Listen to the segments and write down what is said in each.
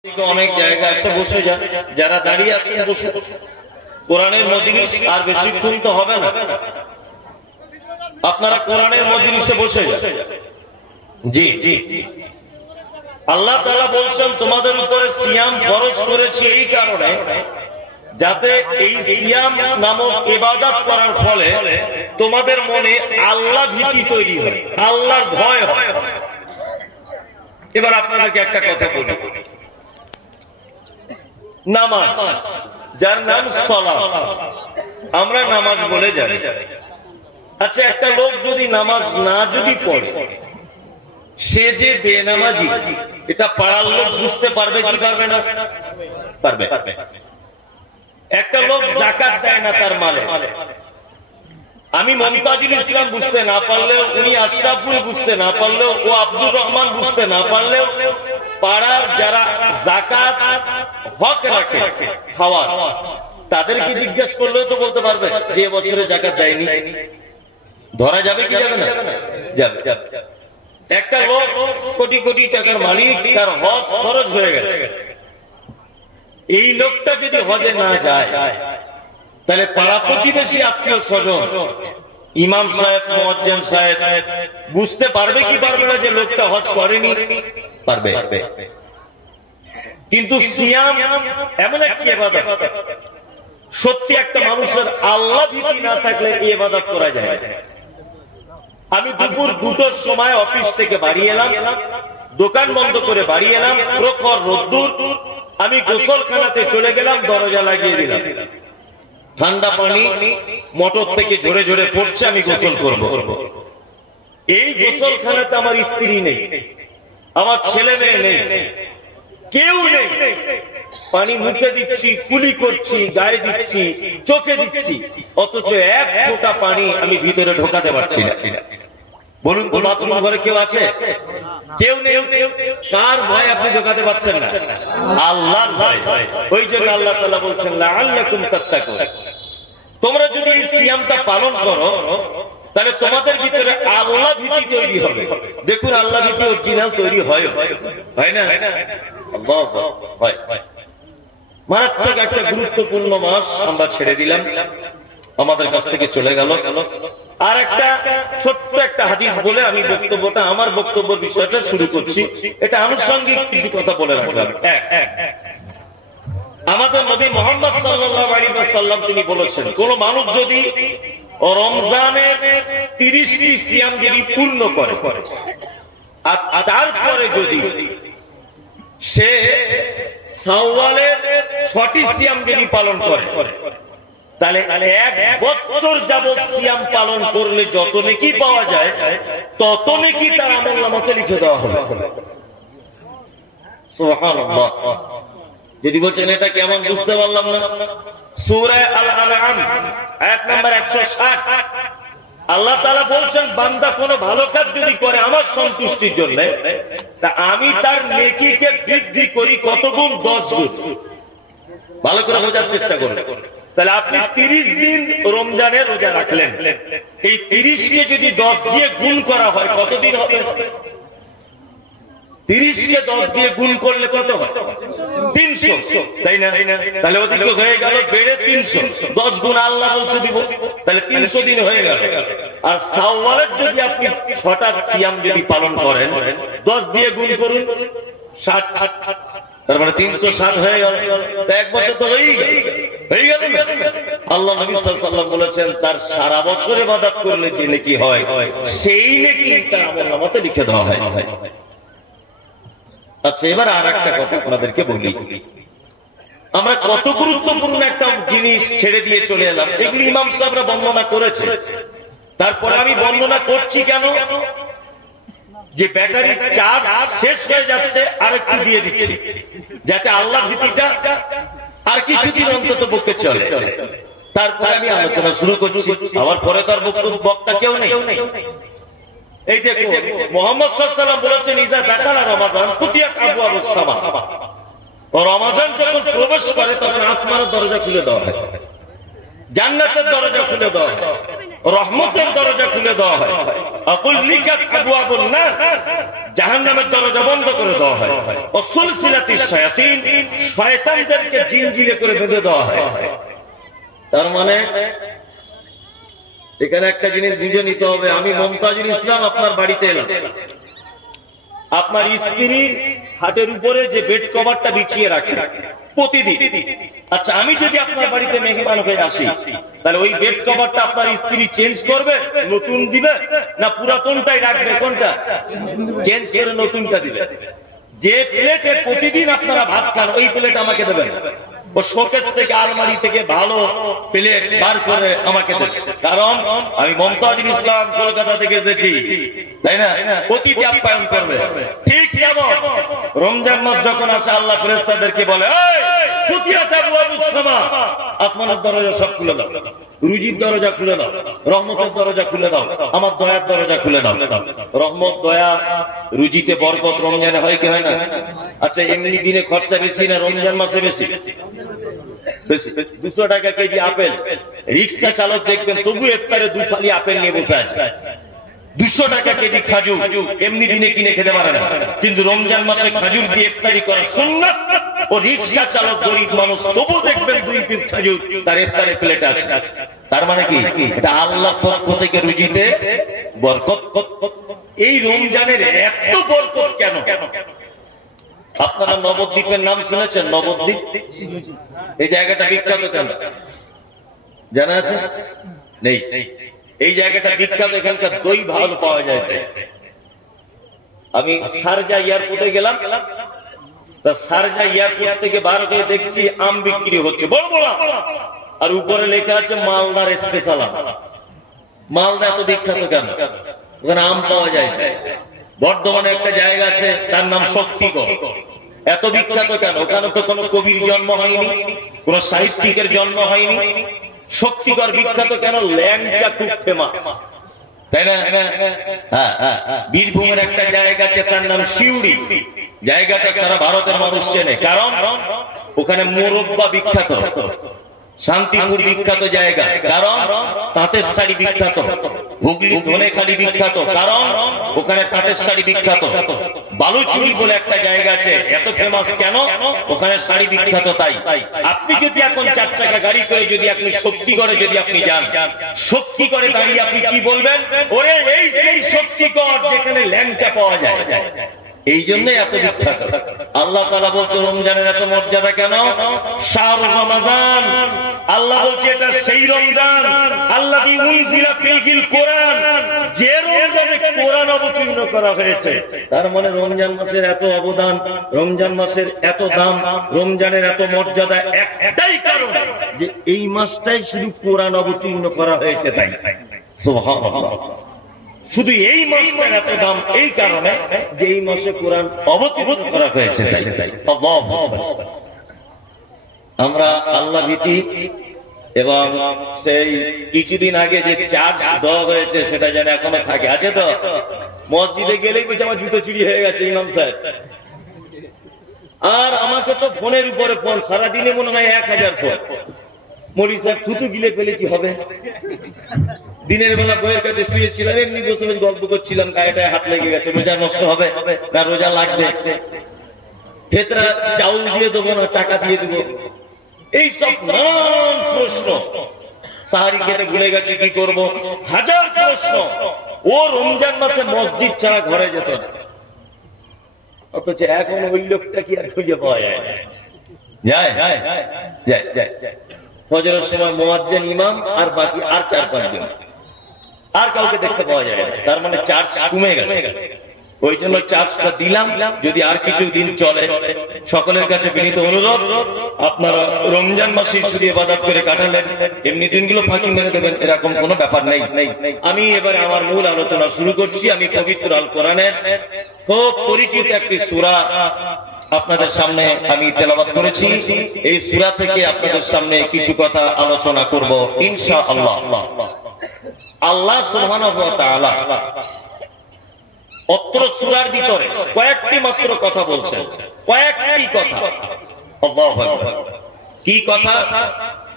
অনেক জায়গা আছে, বসে যান। যারা দাঁড়িয়ে আছেন বসে। কোরআনের মজলিস আর বেশিক্ষণ তো হবে না, আপনারা কোরআনের মজলিসে বসে যান। জি জি, আল্লাহ তাআলা বলছেন তোমাদের উপরে সিয়াম ফরজ করেছি এই কারণে যাতে এই সিয়াম নামক ইবাদত করার ফলে তোমাদের মনে আল্লাহ ভীতি তৈরি হয়, আল্লাহর ভয় হয়। এবার আপনাদেরকে একটা কথা বলি, নামাজ, যার নাম সালাত, আমরা নামাজ বলে জানি। আচ্ছা, একটা লোক যদি নামাজ না যদি পড়ে, সে যে বেনামাজি, এটা পাড়ার লোক বুঝতে পারবে কি পারবে না? পারবে। একটা লোক যাকাত দেয় না তার মালে, আমি মমতাজুল ইসলাম বুঝতে না পারলেও, উনি আশরাফুল বুঝতে না পারলেও, ও আব্দুর রহমান বুঝতে না পারলেও, পাড়ার যারা যাকাত হক রাখে খাওয়ার, তাদেরকে জিজ্ঞেস করলেও তো বলতে পারবে যে বছরে যাকাত দেয়নি। ধরা যাবে কি যাবে না? যাবে। একটা লোক কোটি কোটি টাকার মালিক, তার হজ খরচ হয়ে গেছে, এই লোকটা যদি হজে না যায়, তাহলে পাড়া প্রতিবেশী আত্মীয় স্বজন, ইমাম সাহেব, মুয়াজ্জিন সাহেব বুঝতে পারবে কি পারবে না যে লোকটা হজ করেনি? পারবে। কিন্তু সিয়াম এমন একটি ইবাদত, সত্যি একটা মানুষের আল্লাহ ভীতি না থাকলে এই ইবাদত করা যায়। আমি দুপুর 2টার সময় অফিস থেকে বাড়ি এলাম, দোকান বন্ধ করে বাড়ি এলাম, প্রখর রোদ্দুর, আমি গোসলখানাতে চলে গেলাম, দরজা লাগিয়ে দিলাম, ঠান্ডা পানি মোটর থেকে ঝরে ঝরে পড়ছে, আমি গোসল করব। এই গোসলখানাতে আমার স্ত্রী নেই, আমার ছেলে মেয়ে নেই, কেউ নেই, পানি মুখে দিচ্ছি, কুলি করছি, গায়ে দিচ্ছি, চোখে দিচ্ছি, অথচ এক ফোঁটা পানি আমি ভিতরে ঢোকাতে পারছি না। বলুন তো, বাথরুম ঘরে কেউ আছে? কেউ নেই। কার ভয় আপনি ঢোকাতে পারছেন না? আল্লাহর ভয়। ওই জন্য আল্লাহ তাআলা বলছেন লাআল্লাকুম তাত্তাকুন, তোমরা যদি এই সিয়ামটা পালন করো তাহলে তোমাদের ভিতরে আল্লাহ ভীতি তৈরি হবে। দেখুন, আল্লাহ ভীতি অরিজিনাল তৈরি হয় না? আল্লাহ হয়। মারাত্মক একটা গুরুত্বপূর্ণ মাস আমরা ছেড়ে দিলাম, আমাদের কাছ থেকে চলে গেল। আর একটা ছোট্ট একটা হাদিস বলে আমি বক্তব্যটা, আমার বক্তব্যের বিষয়টা শুরু করছি। এটা আনুষঙ্গিক কিছু কথা বলে রাখলাম। আমাদের নবী মুহাম্মদ সাল্লাল্লাহু আলাইহি ওয়াসাল্লাম তিনি বলেছেন, কোন মানুষ যদি রমজানের 30টি সিয়াম যদি পূর্ণ করে, আর তারপরে যদি সে শাওয়ালের 6টি সিয়াম যদি পালন করে, তাহলে 1 বছর যাবত সিয়াম পালন করলে যত নেকি পাওয়া যায়, তত নেকি তার আমলনামাতে লিখে দেওয়া হবে। সুবহানাল্লাহ। যদি বলছেন এটা কেমন বুঝতে পারলাম না, সূরা আল-আনআম আয়াত নাম্বার 160 আল্লাহ তাআলা বলছেন, বান্দা কোনো ভালো কাজ যদি করে আমার সন্তুষ্টির জন্য, তা আমি তার নেকিকে বৃদ্ধি করি কত গুণ? 10 গুণ। ভালো করে বোঝার চেষ্টা করুন। তাহলে আপনি 30 দিন রমজানের রোজা রাখলেন, এই 30 কে যদি 10 দিয়ে গুণ করা হয় কত দিন হবে? 30 কে 10 দিয়ে গুণ করলে কত হয়? 300, তাই না? তাহলে ওদিকে হয়ে গেল বেড়ে 300, 10 গুণ আল্লাহ বলছে দিব, তাহলে 300 দিন হয়ে গেল। আর শাওয়ালের যদি আপনি 6টা সিয়াম যদি পালন করেন, 10 দিয়ে গুণ করুন, 60, তার মানে 360 হয়ে গেল। তা 1 বছর তো হয়ে গেল। আল্লাহ নবী সাল্লাল্লাহু আলাইহি ওয়াসাল্লাম বলেছেন, তার সারা বছর ইবাদত করলে যে নেকি হয়, সেই নেকি তার আমলনামাতে লিখে দেওয়া হয়। আচ্ছা, এবার আর একটা কথা আপনাদেরকে বলি, আমরা কত গুরুত্বপূর্ণ একটা জিনিস ছেড়ে দিয়ে চলে এলাম। এগুলি ইমাম সাহেবরা বর্ণনা করেছে, তারপরে আমি বর্ণনা করছি কেন? যে ব্যাটারি চার্জ শেষ হয়ে যাচ্ছে, আরেকটু দিয়ে দিচ্ছি, যাতে আল্লাহ ভীতিটা আর কিছুদিন অন্তত পক্ষে চলে। তারপরে আমি আলোচনা শুরু করছি। আমার পরে তার বক্তা কেউ নেই। এই দেখো, মুহাম্মদ সাল্লাল্লাহু আলাইহি ওয়াসাল্লাম বলেছেন, ইজা দাখালা রমাজান ফুতিয়াত আবওয়াবুস সামা, রমাজান যখন প্রবেশ করে তখন আসমানের দরজা খুলে দেওয়া হয়, জান্নাতের দরজা খুলে দেওয়া হয়। রহমতের দরজা খুলে দেওয়া হয়, আকুল্লিকাত আবওয়াবুন নার, জাহান্নামের দরজা বন্ধ করে দেওয়া হয়, ও সুলসিলাতিশ শায়াতিন, শয়তানদেরকে জিনজিরে করে বেঁধে দেওয়া হয়। তার মানে এখানে একটা জিনিস বুঝে নিতে হবে, আমি মমতাজুল ইসলাম আপনার বাড়িতে এলাম, আপনার স্ত্রী খাটের উপরে যে বেড কভারটা বিছিয়ে রাখে প্রতিদিন, আচ্ছা আমি যদি আপনার বাড়িতে মেহমান হয়ে আসি, তাহলে ওই বেড কভারটা আপনার স্ত্রী চেঞ্জ করবে, নতুন দিবে, না পুরাতনটাই রাখবে? কোনটা চেঞ্জ করে নতুনটা দিবে? যে প্লেটে প্রতিদিন আপনারা ভাত খান ওই প্লেট আমাকে দেবেন, ও শোকেস থেকে আলমারি থেকে ভালো প্লেট বার করে আমাকে দেবে, কারণ আমি মমতাজুল ইসলাম কলকাতা থেকে এসেছি, তাই না? অতিথি আপ্যায়ন করবে। ঠিক যেমন রমজান মাস যখন আসে আল্লাহ ফেরেশতাদেরকে বলে, ফুতিহাত আবওয়াবুস সামা, আসমানের দরজা সব খুলে দাও, রুজির দরজা খুলে দাও, রহমতের দরজা খুলে দাও, আমার দয়ার দরজা খুলে দাও। রহমত, দয়া, রুজিতে বরকত রমজানে হয় কি হয় না? আচ্ছা এমনি দিনে খরচা বেশি না রমজান মাসে বেশি? 200 টাকা কেজি আপেল, রিক্সা চালক দেখবেন তবু ইফতারে 2 ফালি আপেল নিয়ে বসে আছে। 200 টাকা কেজি খাজুর এমনি দিনে কিনে খেতে পারে না, কিন্তু রমজান মাসে খাজুর দিয়ে ইফতারি করা সুন্নাত, ও রিক্সা চালক গরিব মানুষ তবু দেখবেন 2 পিস খাজুর তার ইফতারের প্লেটে আছে। তার মানে কি? এটা আল্লাহর পক্ষ থেকে রুজিতে বরকত। এই রমজানের এত বরকত কেন? আপনারা নবদ্বীপের নাম শুনেছেন? নবদ্বীপ, এই জায়গাটা বিখ্যাত কেন জানা আছে? নেই। এই জায়গাটা বিখ্যাত, এখানকার দই ভালো পাওয়া যায়। আমি শারজা এয়ারপোর্টে গেলাম, শারজা এয়ারপোর্ট থেকে বার হয়ে দেখছি আম বিক্রি হচ্ছে বড় বড়, আর উপরে লেখা আছে মালদার স্পেশাল আম। মালদা এত বিখ্যাত কেন? ওখানে আম পাওয়া যায়। বর্ধমানে একটা জায়গা আছে তার নাম শক্তিগড়, এত বিখ্যাত কেন? ওখানে তো কোনো কবির জন্ম হয়নি, কোন সাহিত্যিকের জন্ম হয়নি। শক্তিগড় বিখ্যাত কেন? ল্যাংচা খুব ফেমাস, তাই না? বীরভূমের একটা জায়গা আছে তার নাম সিউড়ি, জায়গাটা সারা ভারতের মানুষ চেনে, কারণ ওখানে মোরব্বা বিখ্যাত। শান্তিপুর বিখ্যাত জায়গা, কারণ তাঁতের শাড়ি বিখ্যাত। হুগলি ধনেখালি বিখ্যাত, কারণ ওখানে তাঁতের শাড়ি বিখ্যাত। বালুচুরি বলে একটা জায়গা আছে, এত ফেমাস কেন? ওখানে শাড়ি বিখ্যাত। তাই আপনি যদি এখন 4 চাকা গাড়ি করে যদি আপনি শক্তিগড়ে যদি আপনি যান, শক্তিগড়ে দাঁড়িয়ে আপনি কি বলবেন? ওরে এই সেই শক্তিগড় যেখানে ল্যাংচা পাওয়া যায়। এই জন্যই এত বিখ্যাত। আল্লাহ তাআলা বলছে রমজানের এত মর্যাদা কেন? শাহরুর রমাজান, আল্লাহ বলছে এটা সেই রমজান আল্লাযী উনজিলা ফীহিল কোরআন, যে রমজানে কোরআন অবতীর্ণ করা হয়েছে। তার মানে রমজান মাসের এত অবদান, রমজান মাসের এত দাম, রমজানের এত মর্যাদা একটাই কারণ, যে এই মাসটাই শুধু কোরআন অবতীর্ণ করা হয়েছে। তাই সুবহানাল্লাহ, শুধু এই মাসটার এত দাম এই কারণে যে এই মাসে কোরআন অবতীর্ণ করা হয়েছে। তাই আমরা আল্লাহ ভীতি এবং সেই কিছুদিন আগে যে চার্জ দেওয়া হয়েছে সেটা যেন এখনো থাকে। আছে তো? মসজিদে গেলেই বলছে আমার জুতো চুরি হয়ে গেছে ইমাম সাহেব, আর আমাকে তো ফোনের উপরে ফোন, সারাদিনে মনে হয় 1000 ফোন। মৌলী সাহেব থুতু গিলে ফেলে কি হবে? দিনের বেলা বইয়ের কাছে শুয়েছিলাম, এমনি বসে বসে গল্প করছিলাম, গায়েটায় হাত লেগে গেছে, রোজা নষ্ট হবে না রোজা লাগবে? ভেতরা চাউল দিয়ে দেবো না টাকা দিয়ে দেবো? এইসব নানান প্রশ্ন। সাহারি খেতে ভুলে গেছে কি করব, হাজার প্রশ্ন। ও রমজান মাসে মসজিদ ছাড়া ঘরে যেত না, অথচ এখন ওই লোকটা কি আর খুঁজে পাওয়া যায়? ফজরের সময় মুয়াজ্জিন ইমাম আর বাকি আর 4-5 জন, আর কাউকে দেখতে পাওয়া যায় না। তার মানে চার্জ কমে গেছে। ওই জন্য চার্জটা দিলাম, যদি আর কিছু দিন চলে। সকলের কাছে বিনীত অনুরোধ, আপনারা রমজান মাসে শুধু ইবাদত করে কাটালেন, এমনি দিনগুলো ফাঁকি মেরে দেবেন এরকম কোনো ব্যাপার নেই। আমি এবারে আমার মূল আলোচনা শুরু করছি। আমি পবিত্র আল কোরআনের খুব পরিচিত একটি সূরা আপনাদের সামনে আমি তেলাওয়াত করেছি। এই সূরা থেকে আপনাদের সামনে কিছু কথা আলোচনা করব ইনশাআল্লাহ। আল্লাহ সুবহানাহু ওয়া তাআলা অত্র সূরার ভিতরে কয়েকটি মাত্র কথা বলছেন, কয়েকটি কথা। আল্লাহু আকবার। কি কথা?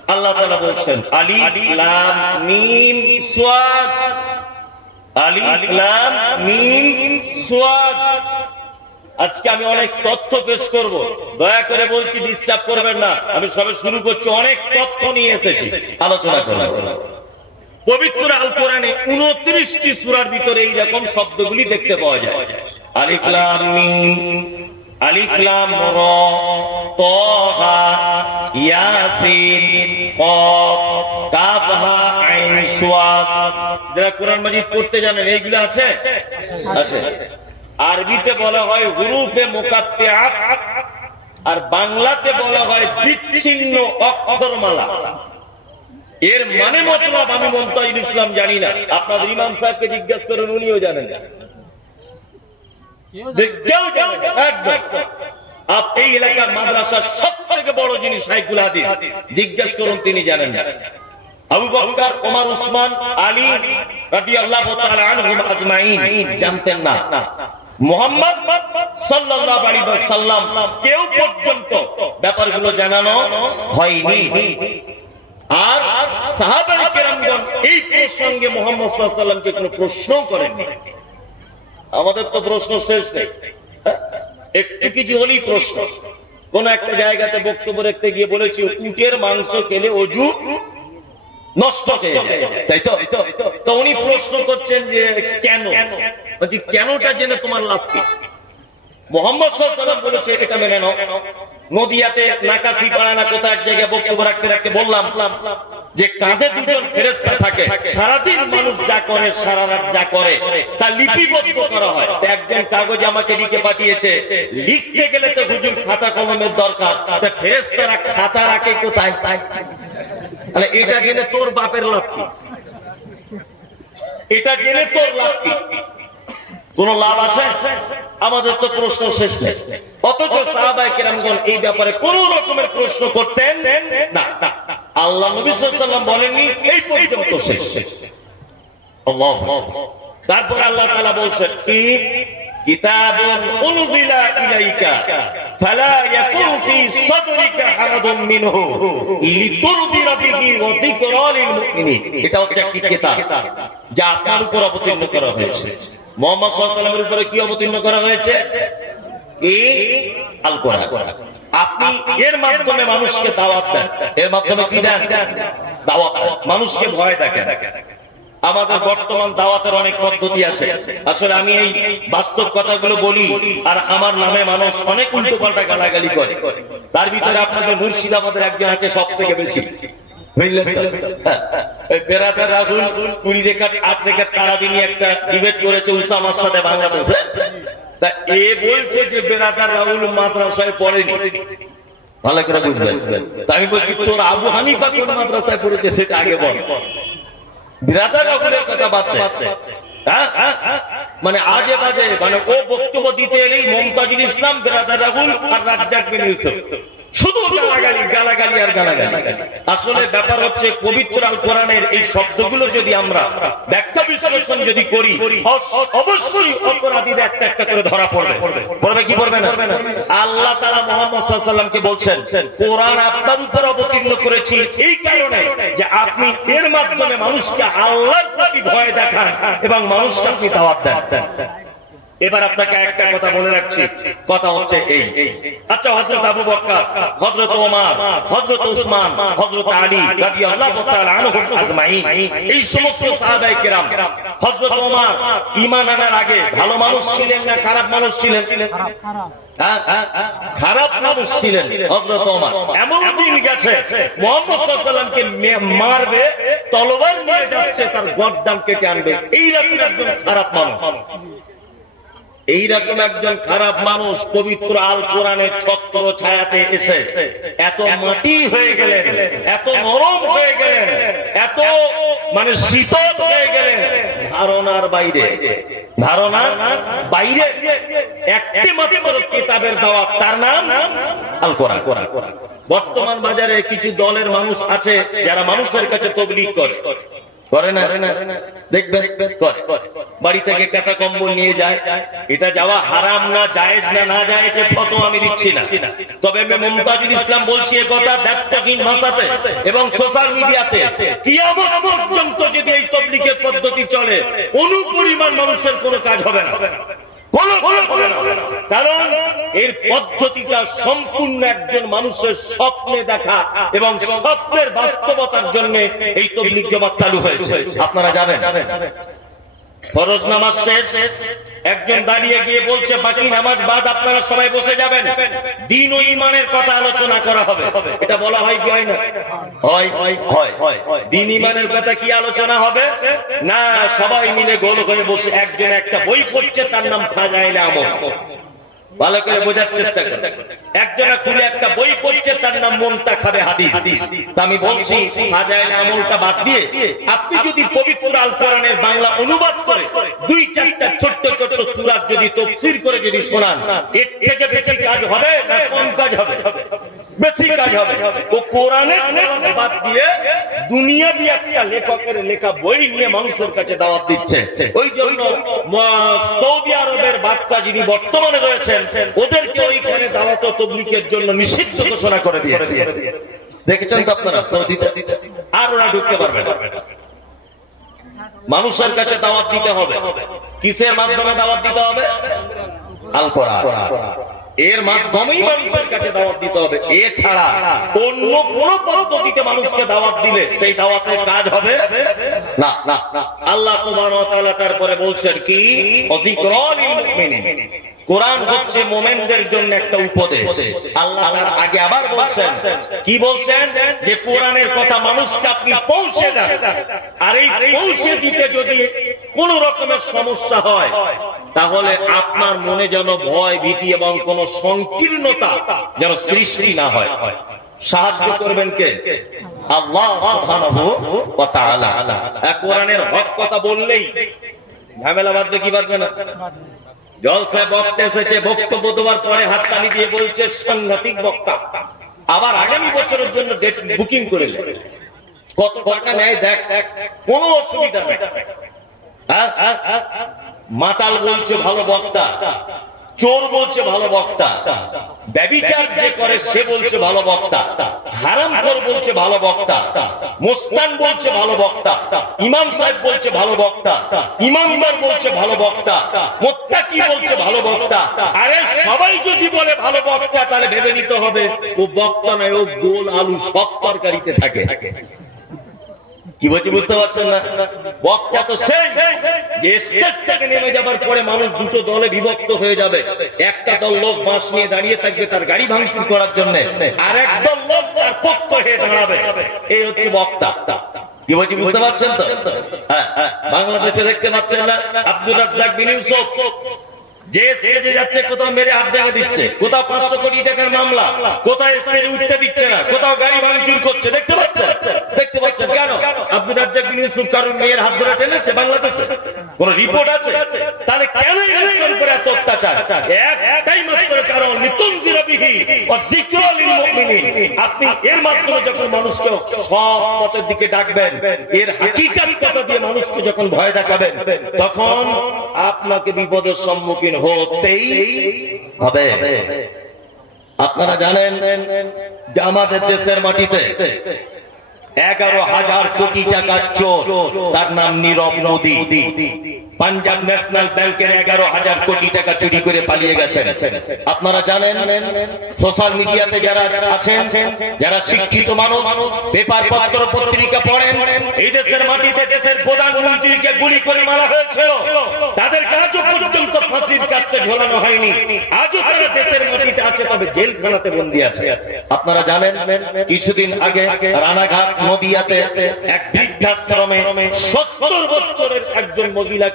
আল্লাহ তাআলা বলছেন আলিফ লাম মিম সাদ, আলিফ লাম মিম সাদ। আজকে আমি অনেক তথ্য পেশ করব, দয়া করে বলছি ডিস্টার্ব করবেন না। আমি সবে শুরু করছি, অনেক তথ্য নিয়ে এসেছি, আলোচনা করব। পবিত্র আল কোরআনে 29টি সূরার ভিতরে এই রকম শব্দগুলি দেখতে পাওয়া যায়। আলিফ লাম মিম, আলিফ লাম রা, তাহা, ইয়াসিন, কফ, কাফ হা আইন সাদ। যারা কোরআন মাজিদ পড়তে জানেন এইগুলো আছে? আছে। আরবিতে বলা হয় হুরুফে মুকাত্তিআত, আর বাংলাতে বলা হয় বিচ্ছিন্ন অক্ষরমালা। এর মানে মতলব আমি মুনতাজির ইসলাম জানি না, আপনাদের ইমাম সাহেবকে জিজ্ঞেস করেন, উনিও জানেন না, কেউ জানে না একদম। এই এলাকার মাদ্রাসার সবথেকে বড় যিনি শাইখুল হাদিস, জিজ্ঞেস করুন, তিনি জানেন না। আবু বকর, ওমর, উসমান, আলী রাদিয়াল্লাহু তাআলা আনহুম আজমাইন জানতেন না। মুহাম্মদ সাল্লাল্লাহু আলাইহি ওয়াসাল্লাম কেউ পর্যন্ত ব্যাপারগুলো জানানো হয়নি। আর সাহাবায়ে কেরামগণ এই প্রসঙ্গে মুহাম্মদ সাল্লাল্লাহু আলাইহি ওয়াসাল্লামকে কোনো প্রশ্নও করেননি। আমাদের তো প্রশ্ন শেষ নেই, একটু কিছু হলেই প্রশ্ন। কোন একটা জায়গাতে বক্তব্য রাখতে গিয়ে বলেছি উটের মাংস খেলে অজু নষ্ট হয়ে যায়, তাই তো? তো উনি প্রশ্ন করছেন যে কেন, বলছি কেনটা জেনে তোমার লাভ কি? মুহাম্মদ সাল্লাল্লাহু আলাইহি ওয়াসাল্লাম বলেছে এটা মেনে নাও। নদিয়াতে নাকাশি পাড়া না কোথাও এক জায়গায় বক্তব্য রাখতে রাখতে বললাম যে কাঁধে দুজন ফেরেশতা থাকে, সারাদিন মানুষ যা করে, সারা রাত যা করে তা লিপিবদ্ধ করা হয়। একজন কাগজে আমাকে লিখে পাঠিয়েছে, লিখতে গেলে তো হুজুর খাতা কলমের দরকার, তা ফেরেশতারা খাতা রাখে কোথায়? তাহলে এটা জেনে তোর বাপের লাভ কি? এটা জেনে তোর লাভ কি? কোন লাভ আছে? আমাদের তো প্রশ্ন শেষ নেই। অথচ সাহাবায়ে কেরামগণ এই ব্যাপারে কোন রকমের প্রশ্ন করতেন না। আল্লাহ নবী সাল্লাল্লাহু আলাইহি ওয়াসাল্লাম বলেননি এই পর্যন্ত শেষ। আল্লাহ। তারপর আল্লাহ তাআলা বলছেন কি কিতাবুন উনজিলা ইলাইকা ফালা ইয়াকুন ফি সাদরিকা হারাদুম মিনহু লিতুরদিরা বিহি ওয়া যিকরা লিল মুমিনিন। এটা হচ্ছে একটি কিতাব যা আপনার উপর অবতীর্ণ করা হয়েছে। মুহাম্মদ সাল্লাল্লাহু আলাইহি ওয়াসাল্লামের উপরে কি অবতীর্ণ করা হয়েছে? এই আল কোরআন। আপনি এর মাধ্যমে মানুষকে দাওয়াত দেন, এর মাধ্যমে কি দেন? দাওয়াত দেন, মানুষকে ভয় দেখেন। আমাদের বর্তমান দাওয়াতের অনেক পদ্ধতি আছে। আসলে আমি এই বাস্তব কথাগুলো বলি আর আমার নামে মানুষ অনেক উল্টো পাল্টা গালাগালি করে। তার ভিতরে আপনাদের মুর্শিদাবাদের একজন আছে সব থেকে বেশি, বুঝলেন তো? বেরাদার রাহুল 20 রেখাত 8 রেখাত তারাবি নিয়ে একটা ডিবেট করেছে উসামার সাথে বাংলাদেশে। তা এ বলছে যে বেরাদার রাহুল মাদ্রাসায় পড়েনি, ভালো করে বুঝবেন। আমি বলছি তোর আবু হানিফা কোন মাদ্রাসায় পড়েছে সেটা আগে বল। বেরাদার রাহুলের কথা বাদ দে, মানে আজে বাজে, মানে ও বক্তব্য দিতে এলেই মুনতাজির ইসলাম, বেরাদার রাহুল আর রাজ্জাক বিন ইউসুফ, শুধু গালাগালি গালাগালি আর গালাগালি। আসলে ব্যাপার হচ্ছে পবিত্র আল কোরআনের এই শব্দগুলো যদি আমরা ব্যাখ্যা বিশ্লেষণ যদি করি, অবশ্যই অপরাধীর একটা একটা করে ধরা পড়বে। পড়বে কি পড়বে না? আল্লাহ তাআলা মুহাম্মদ সাল্লাল্লাহু আলাইহি ওয়াসাল্লামকে বলছেন কোরআন আপনার উপর অবতীর্ণ করেছি এই কারণে যে আপনি এর মাধ্যমে মানুষকে আল্লাহর প্রতি ভয় দেখান এবং মানুষকে আপনি দাওয়াত দেন। এবার আপনাকে একটা কথা বলে রাখছি, কথা হচ্ছে এই, আচ্ছা হযরত আবু বকর, হযরত ওমর, হযরত উসমান, হযরত আলী রাদিয়াল্লাহু তাআলা আনহুম আজমাইন, এই সমস্ত সাহাবায়ে কেরাম, হযরত ওমর ঈমান আনার আগে ভালো মানুষ ছিলেন না খারাপ মানুষ ছিলেন? খারাপ মানুষ ছিলেন হযরত ওমর। এমন দিন গেছে মুহাম্মদ সাল্লাল্লাহু আলাইহি ওয়াসাল্লামকে মারবে, তলোয়ার নিয়ে যাচ্ছে, তার গর্দান কেটে আনবে, এইরকম একজন খারাপ মানুষ। এইরকম একজন খারাপ মানুষ পবিত্র আল কোরআনের ছত্র ছায়াতে এসে এত মাটি হয়ে গেলেন, এত নরম হয়ে গেলেন, এত মানে শীতল হয়ে গেলেন, ধারণার বাইরে, ধারণার বাইরে। একটি মাত্র কিতাবের দাওয়াত, তার নাম আল কোরআন। বর্তমান বাজারে কিছু দলের মানুষ আছে যারা মানুষের কাছে তাবলীগ করে, করে না? দেখবেন করে। বাড়ি থেকে কাঁথা কম্বল নিয়ে যায়। এটা যাওয়া হারাম না জায়েজ না না জায়েজ ফতোয়া আমি দিচ্ছি না, তবে আমি মুমতাজুল ইসলাম বলছি এই কথা দ্ব্যর্থহীন ভাষাতে এবং সোশ্যাল মিডিয়াতে, কিয়ামত পর্যন্ত যদি এই তাবলীগের পদ্ধতি চলে অনুপরিমাণ মানুষের কোনো কাজ হবে না, কারণ এর পদ্ধতিটা সম্পূর্ণ একজন মানুষের স্বপ্নে দেখা এবং স্বপ্নের বাস্তবতার জন্য এই তাবলীগ জামাত চালু হয়েছে। আপনারা জানেন ফরজ নামাজ শেষ, একজন দাঁড়িয়ে গিয়ে বলছে বাকি নামাজ বাদ আপনারা সবাই বসে যাবেন, দ্বীন ও ঈমানের কথা আলোচনা করা হবে। এটা বলা হয় কি হয় না? হয় হয়। দ্বীন ঈমানের কথা কি আলোচনা হবে না, সবাই মিলে গোল হয়ে বসে একজন একটা বই পড়ছে, তার নাম ফাজাইলে আমল। ভালো করে বোঝার চেষ্টা করুন, একজনা খুলে একটা বই পড়ছে, তার নাম মুনতাখাবে হাদিস। আমি বলছি ফাজাইলে আমলটা বাদ দিয়ে আপনি যদি পবিত্র আল কোরআনের বাংলা অনুবাদ করে দুই চারটা ছোট্ট ছোট্ট সূরা যদি তাফসীর করে যদি শোনান, এর থেকে বেশি কাজ হবে না কম কাজ হবে? বেশি কাজ হবে। ও কোরআনের বাদ দিয়ে দুনিয়াবি একটা লেখকের লেখা বই নিয়ে মানুষের কাছে দাওয়াত দিচ্ছে। ওই জন্য সৌদি আরবের বাদশা যিনি বর্তমানে রয়েছেন, ওদেরকে ওইখানে দাওয়াত ও তাবলীগের জন্য নিষিদ্ধ ঘোষণা করে দিয়েছে। দেখেছেন তো আপনারা সৌদিতে? আর ওরা ঢুকতে পারবে না। মানুষের কাছে দাওয়াত দিতে হবে। কিসের মাধ্যমে দাওয়াত দিতে হবে? আল কোরআন, এর মাধ্যমেই মানুষের কাছে দাওয়াত দিতে হবে। এছাড়া অন্য কোন পদ্ধতিতে মানুষকে দাওয়াত দিলে সেই দাওয়াতের কাজ হবে না। আল্লাহ সুবহানাহু ওয়া তাআলা তারপরে বলছেন কি, যিকরাল লিল মুমিনিন, কোরআন হচ্ছে মুমিনদের জন্য একটা উপদেশ। আল্লাহ তার আগে আবার বলছেন কি বলছেন, যে কোরআনের কথা মানুষকে আপনি পৌঁছে দেন, আর এই পৌঁছে দিতে যদি কোন রকমের সমস্যা হয় তাহলে আপনার মনে যেন ভয় ভীতি এবং কোন সংকীর্ণতা যেন সৃষ্টি না হয়। সাহায্য করবেন কে? আল্লাহ সুবহানাহু ওয়া তাআলা। কোরআনের হক কথা বললেই ঝামেলা বাঁধবে কি বাঁধবে না? জলসায় বক্তা এসেছে, বক্তব্য দেওয়ার পরে হাততালি দিয়ে বলছে সাংঘাতিক বক্তা, আবার আগামী বছরের জন্য ডেট বুকিং করে কত টাকা নেয় দেখ, কোনো অসুবিধা নেই। মাতাল বলছে ভালো বক্তা, চোর বলছে ভালো বক্তা, ব্যভিচার যে করে সে বলছে ভালো বক্তা, হারামখোর বলছে ভালো বক্তা, মুস্তান বলছে ভালো বক্তা, ইমাম সাহেব বলছে ভালো বক্তা, ইমামদার বলছে ভালো বক্তা, মুত্তাকি বলছে ভালো বক্তা। আরে সবাই যদি বলে ভালো বক্তা, তাহলে ভেবে নিতে হবে ও বক্তা নয়, ও গোল আলু সব তরকারিতে থাকে। কি বলছি বুঝতে পারছেন না? বক্তা তো সেই যে স্টেজ থেকে নেমে যাবার পরে মানুষ দুটো দলে বিভক্ত হয়ে যাবে। একটা দল লোক বাঁশ নিয়ে দাঁড়িয়ে থাকবে তার গাড়ি ভাঙচুর করার জন্য, আর একদল লোক তার পক্ষ হয়ে দাঁড়াবে। এই হচ্ছে বক্তা। কি বলছি বুঝতে পারছেন তো? বাংলাদেশে দেখতে পাচ্ছেন না আব্দুর রাজ্জাক বিন ইউসুফ যে স্টেজে যাচ্ছে, কোথাও মেরে হাত ভেঙে দিচ্ছে, কোথাও 500 কোটি টাকার মামলা, কোথাও স্টেজে উঠতে দিচ্ছে না, কোথাও গাড়ি ভাঙচুর করছে। দেখতে পাচ্ছেন? দেখতে পাচ্ছেন কেন? আব্দুর রাজ্জাক বিন ইউসুফ কারণ মেয়ের হাত ধরে টেনেছে বাংলাদেশে? কোন রিপোর্ট আছে? তাহলে কেন এই লোকের উপরে এত অত্যাচার? একটাই মাত্র কারণ, লিতুনজিরা বিহি ওয়া যিকরা লিল মুমিনিন। আপনি এর মাধ্যমে যখন মানুষকে সৎ পথের দিকে ডাকবেন, এর হাকিকাত কথা দিয়ে মানুষকে যখন ভয় দেখাবেন, তখন আপনাকে বিপদের সম্মুখীন হতেই হবে। আপনারা জানেন যে আমাদের দেশের মাটিতে 11,000 কোটি টাকার চোর, তার নাম নীরব মোদী। পাঞ্জাব ন্যাশনাল ব্যাংকের 11,000 কোটি টাকা চুরি করে পালিয়ে গেছেন। আপনারা জানেন সোশ্যাল মিডিয়াতে যারা আছেন, যারা শিক্ষিত মানুষ, পেপার পত্র পত্রিকা পড়েন, এই দেশের মাটিতে দেশের প্রধানমন্ত্রীকে গুলি করে মারা হয়েছিল, তাদেরকে আজও পর্যন্ত ফাঁসির কাছে ঝোলানো হয়নি। আজও তারা দেশের মাটিতে আছে, তবে জেলখানাতে বন্দী আছে। আপনারা জানেন কিছুদিন আগে রানাঘাট নদিয়াতে এক বৃদ্ধাশ্রমে 70 বছরের একজন মহিলাকে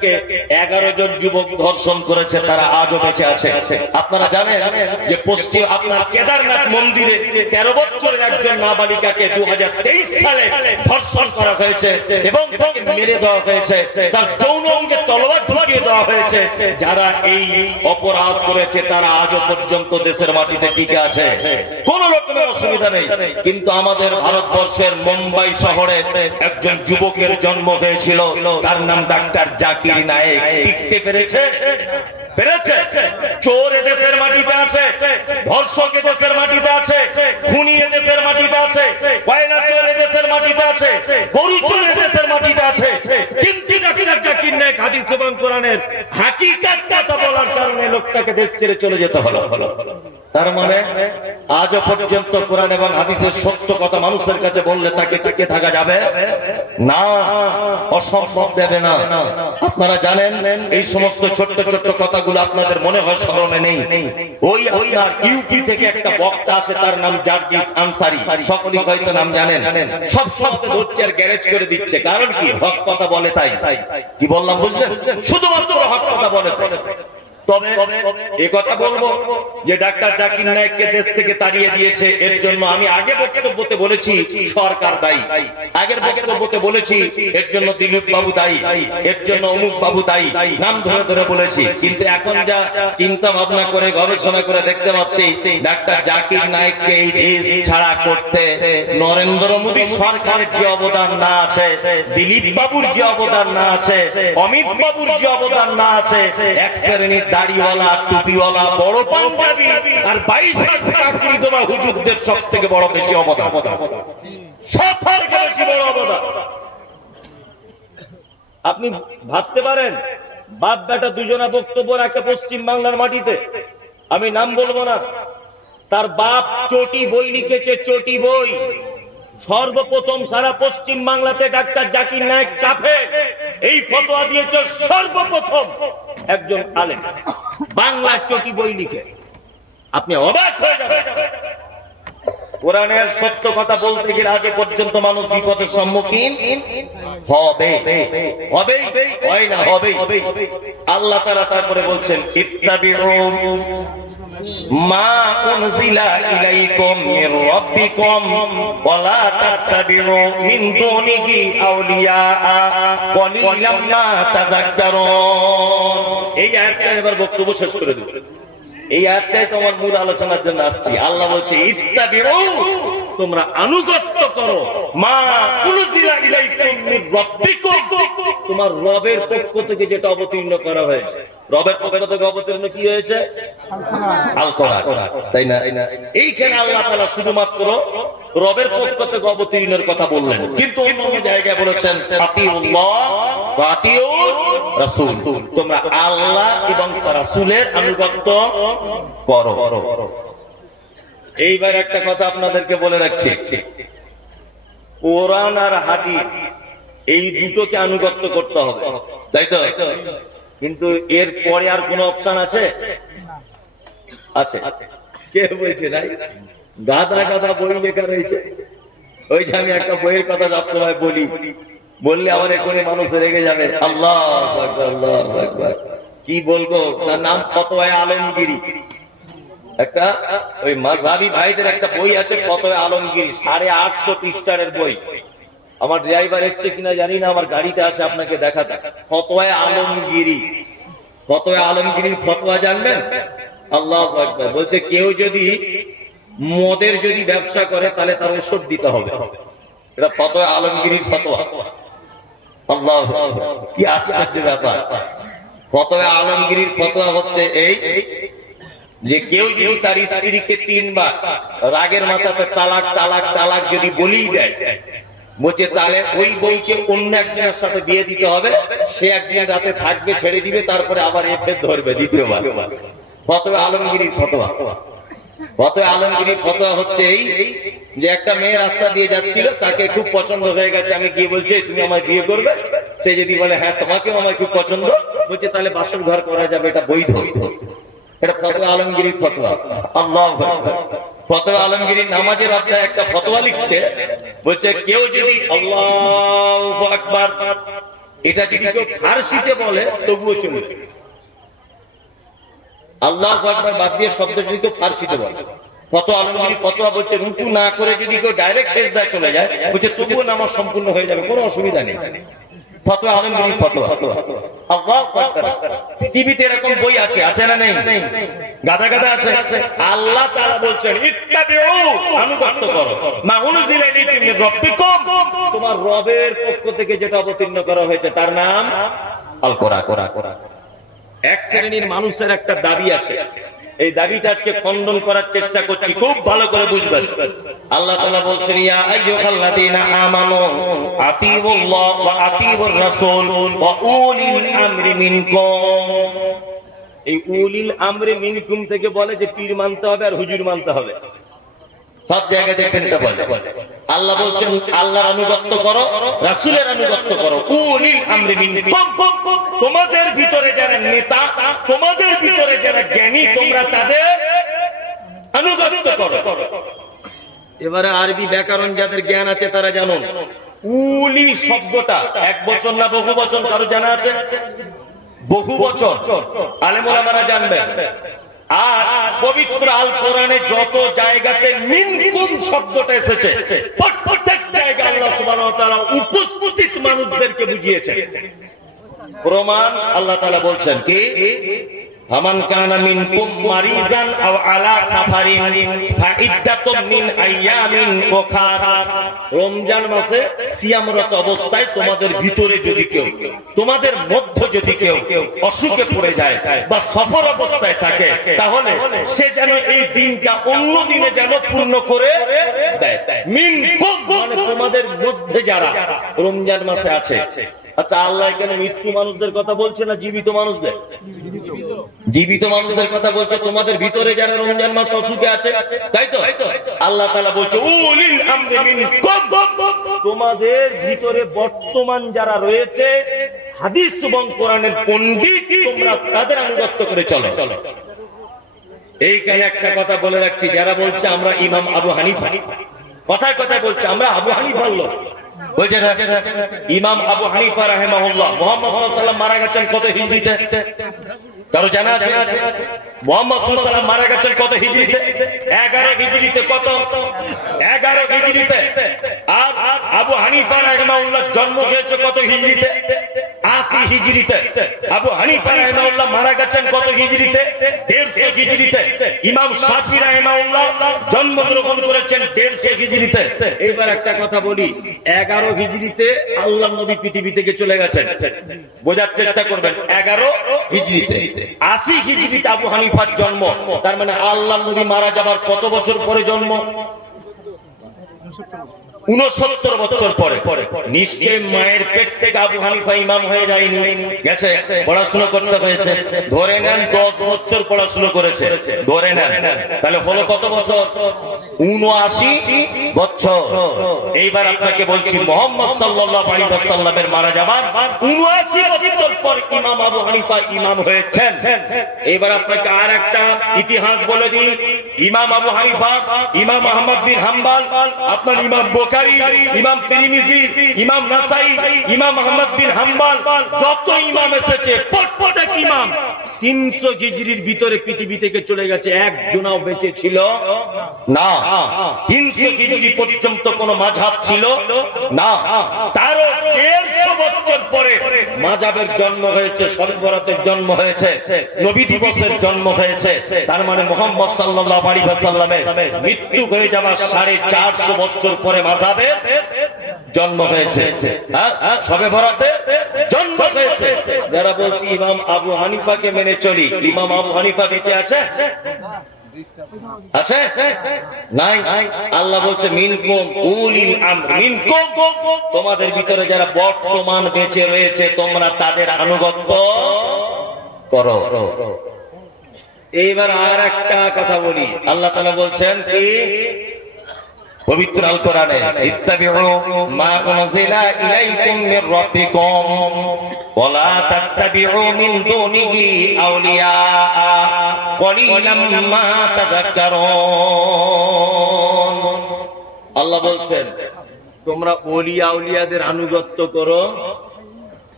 মহিলাকে 11 জন যুবক ধর্ষণ করেছে, তারা আজও বেঁচে আছে। আপনারা জানেন যে পশ্চিম আপনার কেদারনাথ মন্দিরে 13 বছরের একজন নাবালিকাকে 2023 সালে ধর্ষণ করা হয়েছে এবং তাকে মেরে দেওয়া হয়েছে, তার যৌন অঙ্গে তলোয়ার ঢুকিয়ে দেওয়া হয়েছে। যারা এই অপরাধ করেছে তারা আজও পর্যন্ত দেশের মাটিতে টিকে আছে, কোন রকমের অসুবিধা নেই। কিন্তু আমাদের ভারতবর্ষের মুম্বাই শহরে একজন যুবকের জন্ম হয়েছিল, তার নাম ডাক্তার জাকির নায়েক। টিকতে পেরেছে? পেরেছে? চোর দেশের মাটিতে আছে, ধর্ষক দেশের মাটিতে আছে, খুনি দেশের মাটিতে আছে, কয়লা চোর দেশের মাটিতে আছে, গরু চোর দেশের মাটিতে আছে। কিন্তু ডাক্তার জাকির নায়েক হাদিস এবং কোরআনের হাকিকাত কথা বলার কারণে লোকটাকে দেশ ছেড়ে চলে যেতে হলো। তার মানে আজও পর্যন্ত কোরআন এবং হাদিসের সত্য কথা মানুষের কাছে বললে তাকে টিকে থাকা যাবে না, অসম্ভব দেবে না। আপনারা জানেন এই সমস্ত ছোট্ট ছোট্ট কথাগুলো আপনাদের মনে হয় স্মরণে নেই। ওই আপনার ইউপি থেকে একটা বক্তা আসে, তার নাম জার্জিস আনসারী, সকলেই হয়তো নাম জানেন। সব শব্দ ধরছে আর গ্যারেজ করে দিচ্ছে, কারণ কি? হক কথা বলে তাই। কি বললাম বুঝলেন? শুধুমাত্র হক কথা বলে। তবে এই কথা বলবো যে ডাক্তার জাকির নায়েককে দেশ থেকে তাড়িয়ে দিয়েছে, এর জন্য আমি আগে বক্তব্যতে বলেছি সরকার দায়ী, আগের বক্তব্যতে বলেছি এর জন্য দিলীপ বাবু দায়ী, এর জন্য অমুক বাবু দায়ী, নাম ধরে ধরে বলেছি। কিন্তু এখন যা চিন্তা ভাবনা করে গবেষণা করে দেখতে পাচ্ছি, ডাক্তার জাকির নায়েককে এই দেশ ছাড়া করতে নরেন্দ্র মোদী সরকারের যে অবদান না আছে, দিলীপ বাবুর যে অবদান না আছে, অমিত বাবুর যে অবদান না আছে, এক শ্রেণীর দাড়িওয়ালা, টুপিওয়ালা, বড় পাঞ্জাবি আর 22 চাকরি দেওয়া হুজুরদের সব থেকে বড় বেশি অবদান, সব থেকে বেশি বড় অবদান। আপনি ভাবতে পারেন, বাপ বেটা দুজনা বক্তব্য রাখে পশ্চিম বাংলার মাটিতে, আমি নাম বলবো না। তার বাপ চটি বই লিখেছে, চটি বই। সর্বপ্রথম সারা পশ্চিম বাংলাতে ডাক্তার জাকির নায়েক কাফের, এই ফতোয়া দিয়েছে সর্বপ্রথম একজন আলেম, বাংলা চটি বই লিখে। আপনি অবাক হয়ে যাবেন। কোরআনের সত্য কথা বলতে গেলে আজ পর্যন্ত মানুষ বিপদের সম্মুখীন হবে, হবেই, হয় না হবেই। আল্লাহ তাআলা তারপরে বলছেন ইত্তাবিউ মা উনজিলা ইলাইকুম মির রাব্বিকুম ওয়া লা তাত্তাবিউ মিন দুনিহি আউলিয়া ক্বালিলাম মা তাযাক্কারুন। এই আয়াতটা এবার বক্তব্য শেষ করে দেব। এই আয়াতটাই তোমার মূল আলোচনার জন্য আসছি। আল্লাহ বলছে ইত্তাবিউ, তোমরা আনুগত্য করো, মা উনজিলা ইলাইকুম মির রাব্বিকুম, তোমার রবের পক্ষ থেকে যেটা অবতীর্ণ করা হয়েছে। রবের পক্ষ থেকে অবতীর্ণ কি হয়েছে? আল কোরআন, তাই না? এইখানে আল্লাহ তাআলা শুধুমাত্র রবের পক্ষ থেকে অবতীর্ণের কথা বললেন, কিন্তু অন্য জায়গায় বলেছেন আতিউল্লাহ ওয়া আতিউর রাসূল, তোমরা আল্লাহ এবং রাসূলের আনুগত্য করো। এইবার একটা কথা আপনাদেরকে বলে রাখছি, কোরআন আর হাদিস এই দুটোকে আনুগত্য করতে হবে, তাই তো? কিন্তু এর পরে আর কোন অপশন আছে? আছে? কে বলছে নাই? গাদা গাদা বই লেখা রয়েছে। ওই যে আমি একটা বইয়ের কথা সবসময় বলি, বললে আবার এখনই মানুষ রেগে যাবে। আল্লাহু আকবার, আল্লাহু আকবার। কি বলবো, তার নাম ফতোয়া আলমগীরি। একটা ওই মাযহাবী ভাইদের একটা বই আছে ফতোয়া আলমগীরি, 850 পৃষ্ঠার বই। আমার ড্রাইভার এসছে কিনা জানি না, আমার গাড়িতে আছে, আপনাকে দেখাতে। ফতোয়া আলমগীরি, ফতোয়া আলমগীরির ফতোয়া জানবেন? আল্লাহু আকবার। বলছে কেউ যদি মদের যদি ব্যবসা করে তাহলে তার ওষুধ দিতে হবে। এটা ফতোয়া আলমগীরির ফতোয়া। আল্লাহু আকবার, কি আশ্চর্য ব্যাপার। ফতোয়া আলমগীরির ফতোয়া হচ্ছে এই যে কেউ যদি তার স্ত্রীকে 3 বার রাগের মাথাতে তালাক তালাক তালাক যদি বলেই দেয়, বলছে তাহলে ওই বউকে অন্য একজনের সাথে বিয়ে দিতে হবে, সে একদিন রাতে থাকবে, ছেড়ে দিবে, তারপরে আবার এফে ধরবে দ্বিতীয়বার। ফতোয়া আলমগীরির ফতোয়া। ফতোয়া আলমগীরির ফতোয়া হচ্ছে এই যে একটা মেয়ে রাস্তা দিয়ে যাচ্ছিল, তাকে খুব পছন্দ হয়ে গেছে, আমি গিয়ে বলছি তুমি আমায় বিয়ে করবে? সে যদি বলে হ্যাঁ তোমাকেও আমার খুব পছন্দ, বলছে তাহলে বাসর ঘর করা যাবে, এটা বৈধ। এটা ফতোয়া আলমগীরির ফতোয়া। আল্লাহু আকবার। ফতোয়া আলমগীরির নামাজের অধ্যায়ে একটা ফতোয়া লিখছে, বলছে কেউ যদি আল্লাহু আকবার এটা যদি কেউ ফার্সিতে বলে তবুও চলবে। আল্লাহু আকবার বাদ দিয়ে শব্দ যদি কেউ ফার্সিতে বলে, ফতোয়া আলমগীরি ফতোয়া বলছে রুকু না করে যদি কেউ ডাইরেক্ট সিজদায় চলে যায় বলছে তবুও নামাজ সম্পূর্ণ হয়ে যাবে, কোনো অসুবিধা নেই। ফতোয়া আলমগীরি ফতোয়া। আল্লাহু আকবার। পৃথিবীতে এরকম বই আছে, আছে না নেই? গাদা গাদা আছে। আল্লাহ তাআলা বলছেন ইত্তাবিউ, আনুগত্য করো, মা উনজিলা ইলাইকুম মির রাব্বিকুম, তোমার রবের পক্ষ থেকে যেটা অবতীর্ণ করা হয়েছে তার নাম আল কোরআন। এক শ্রেণীর মানুষের একটা দাবি আছে, এই দাবিটা আজকে খণ্ডন করার চেষ্টা করছি, খুব ভালো করে বুঝবেন। আল্লাহ তাআলা বলছেন ইয়া আইয়ুহাল্লাযীনা আমানু আতিউল্লাহ ওয়া আতিউর রাসূল ওয়া উলিল আমরি মিনকুম। এই উলিল আমরি মিনকুম থেকে বলে যে পীর মানতে হবে আর হুজুর মানতে হবে, সব জায়গায় দেখবেন এটা বলে। আল্লাহ বলছেন আল্লাহর আনুগত্য করো, রাসূলের আনুগত্য করো, উলিল আমরি মিনকুম, তোমাদের ভিতরে যারা নেতা, তোমাদের ভিতরে যারা জ্ঞানী, তোমরা তাদের আনুগত্য করো। এবারে আরবি ব্যাকরণ যাদের জ্ঞান আছে তারা জানুন, উলি শব্দটা এক বচন না বহু বচন, কারো জানা আছে? বহু বচন, আলেম ওলামারা জানবেন। আর পবিত্র আল কোরআনে যত জায়গাতে মিনকুম শব্দটা এসেছে প্রত্যেক জায়গায় আল্লাহ সুবহানাহু ওয়া তাআলা উপস্থিত মানুষদেরকে বুঝিয়েছেন। প্রমাণ আল্লাহ তাআলা বলছেন কি ফামান কানা মিনকুম মারিজান আও আলা সাফারিন ফাইদ্দাতুম মিন আইয়ামিন উখরা। রমজান মাসে সিয়ামরত অবস্থায় তোমাদের ভিতরে যদি কেউ, তোমাদের মধ্যে যদি কেউ অসুখে পড়ে যায় বা সফর অবস্থায় থাকে, তাহলে সে যেন এই দিনটা অন্য দিনে যেন পূর্ণ করে দেয়। মিনকুম মানে তোমাদের মধ্যে যারা রমজান মাসে আছে। আচ্ছা, আল্লাহ এখানে মৃত্যু মানুষদের কথা বলছে না জীবিত মানুষদের? জীবিত মানুষদের কথা বলছে, তোমাদের ভিতরে যারা রমজান মাস অসুখে আছে, তাই তো? আল্লাহ তাআলা বলছে উলিল আমরি মিনকুম, তোমাদের ভিতরে বর্তমান যারা রয়েছে হাদিস এবং কোরআনের পণ্ডিত, তোমরা তাদের আনুগত্য করে চলো। এইখানে একটা কথা বলে রাখছি, যারা বলছে আমরা ইমাম আবু হানিফা, কথায় কথায় বলছে আমরা আবু হানিফার লোক, বলছে ইমাম আবু হানিফা রাহিমাহুল্লাহ মুহাম্মদ সাল্লাল্লাহু আলাইহি ওয়াসাল্লাম মারা গেছেন কত হিজরিতে? কারো জানা আছে? মুহাম্মদ সাল্লাল্লাহু আলাইহি ওয়াসাল্লাম মারা গেছেন কত হিজরিতে? 11 হিজরিতে। কত? 11 হিজরিতে। আর আবু হানিফা রাহিমাহুল্লাহ জন্ম হয়েছে কত হিজরিতে? 80 হিজরিতে। আবু হানিফা রাহিমাহুল্লাহ মারা গেছেন কত হিজরিতে? 150 হিজরিতে। ইমাম শাফি রাহিমাহুল্লাহ জন্মগ্রহণ করেছেন 150 হিজরিতে। এইবার একটা কথা বলি, 11 হিজরিতে আল্লাহর নবী পৃথিবী থেকে চলে গেছেন, বোঝার চেষ্টা করবেন। 11 হিজরিতে, 80 হিজরিতে আবু হানিফার জন্ম, তার মানে আল্লাহর নবী মারা যাবার কত বছর পরে জন্ম? 69 বছর পরে। নিশ্চয় মায়ের পেট থেকে আবু হানিফা ইমাম হয়ে যায়নি, গেছে, পড়াশোনা করতে হয়েছে। ধরে নেন 10 বছর পড়াশোনা করেছে, ধরে নেন, তাহলে হলো কত বছর? 79 বছর। এইবার আপনাকে বলছি মুহাম্মদ সাল্লাল্লাহু আলাইহি ওয়াসাল্লামের মারা যাবার 79 বছর পর ইমাম আবু হানিফা ইমাম হয়েছেন। এবার আপনাকে আর একটা ইতিহাস বলে দিই, ইমাম আবু হানিফা, ইমাম আহমদ বিন হাম্বল, আপনার ইমাম বুখারী, ইমাম তিরমিজি, ইমাম নাসাই, ইমাম আহমদ বিন হাম্বল, যত ইমাম এসেছে প্রত্যেক ইমাম 300 হিজরির ভিতরে পৃথিবী থেকে চলে গেছে, একজনও বেঁচে ছিল না। 300 হিজরি পর্যন্ত কোন মাযহাব ছিল না। তারও 150 বছর পরে মাযহাবের জন্ম হয়েছে, শরীয়তের জন্ম হয়েছে, নবী দিবসের জন্ম হয়েছে। তার মানে মুহাম্মদ সাল্লাল্লাহু আলাইহি ওয়াসাল্লামের মৃত্যু হয়ে যাওয়ার 450 বছর পরে মাযহাবের জন্ম হয়েছে, শবে বরাতে জন্ম হয়েছে। যারা বলছি ইমাম আবু হানিফাকে মেনে চলি, ইমাম আবু হানিফা বেঁচে আছে? আছে? নাই। আল্লাহ বলছে মিনকুম উলিল আমর মিনকুম, তোমাদের ভিতরে যারা বর্তমান বেঁচে রয়েছে তোমরা তাদের আনুগত্য করো। এইবার আর একটা কথা বলি, আল্লাহ তাআলা বলছেন কি পবিত্র আল কোরআনে ইত্তাবিউ মা উনজিলা ইলাইকুম মির রাব্বিকুম ওয়া লা তাত্তাবিউ মিন দুনিহি আউলিয়া কলিলাম মা তাযাক্কারুন। আল্লাহ বলছেন তোমরা ওলিয়া আউলিয়াদের আনুগত্য করো,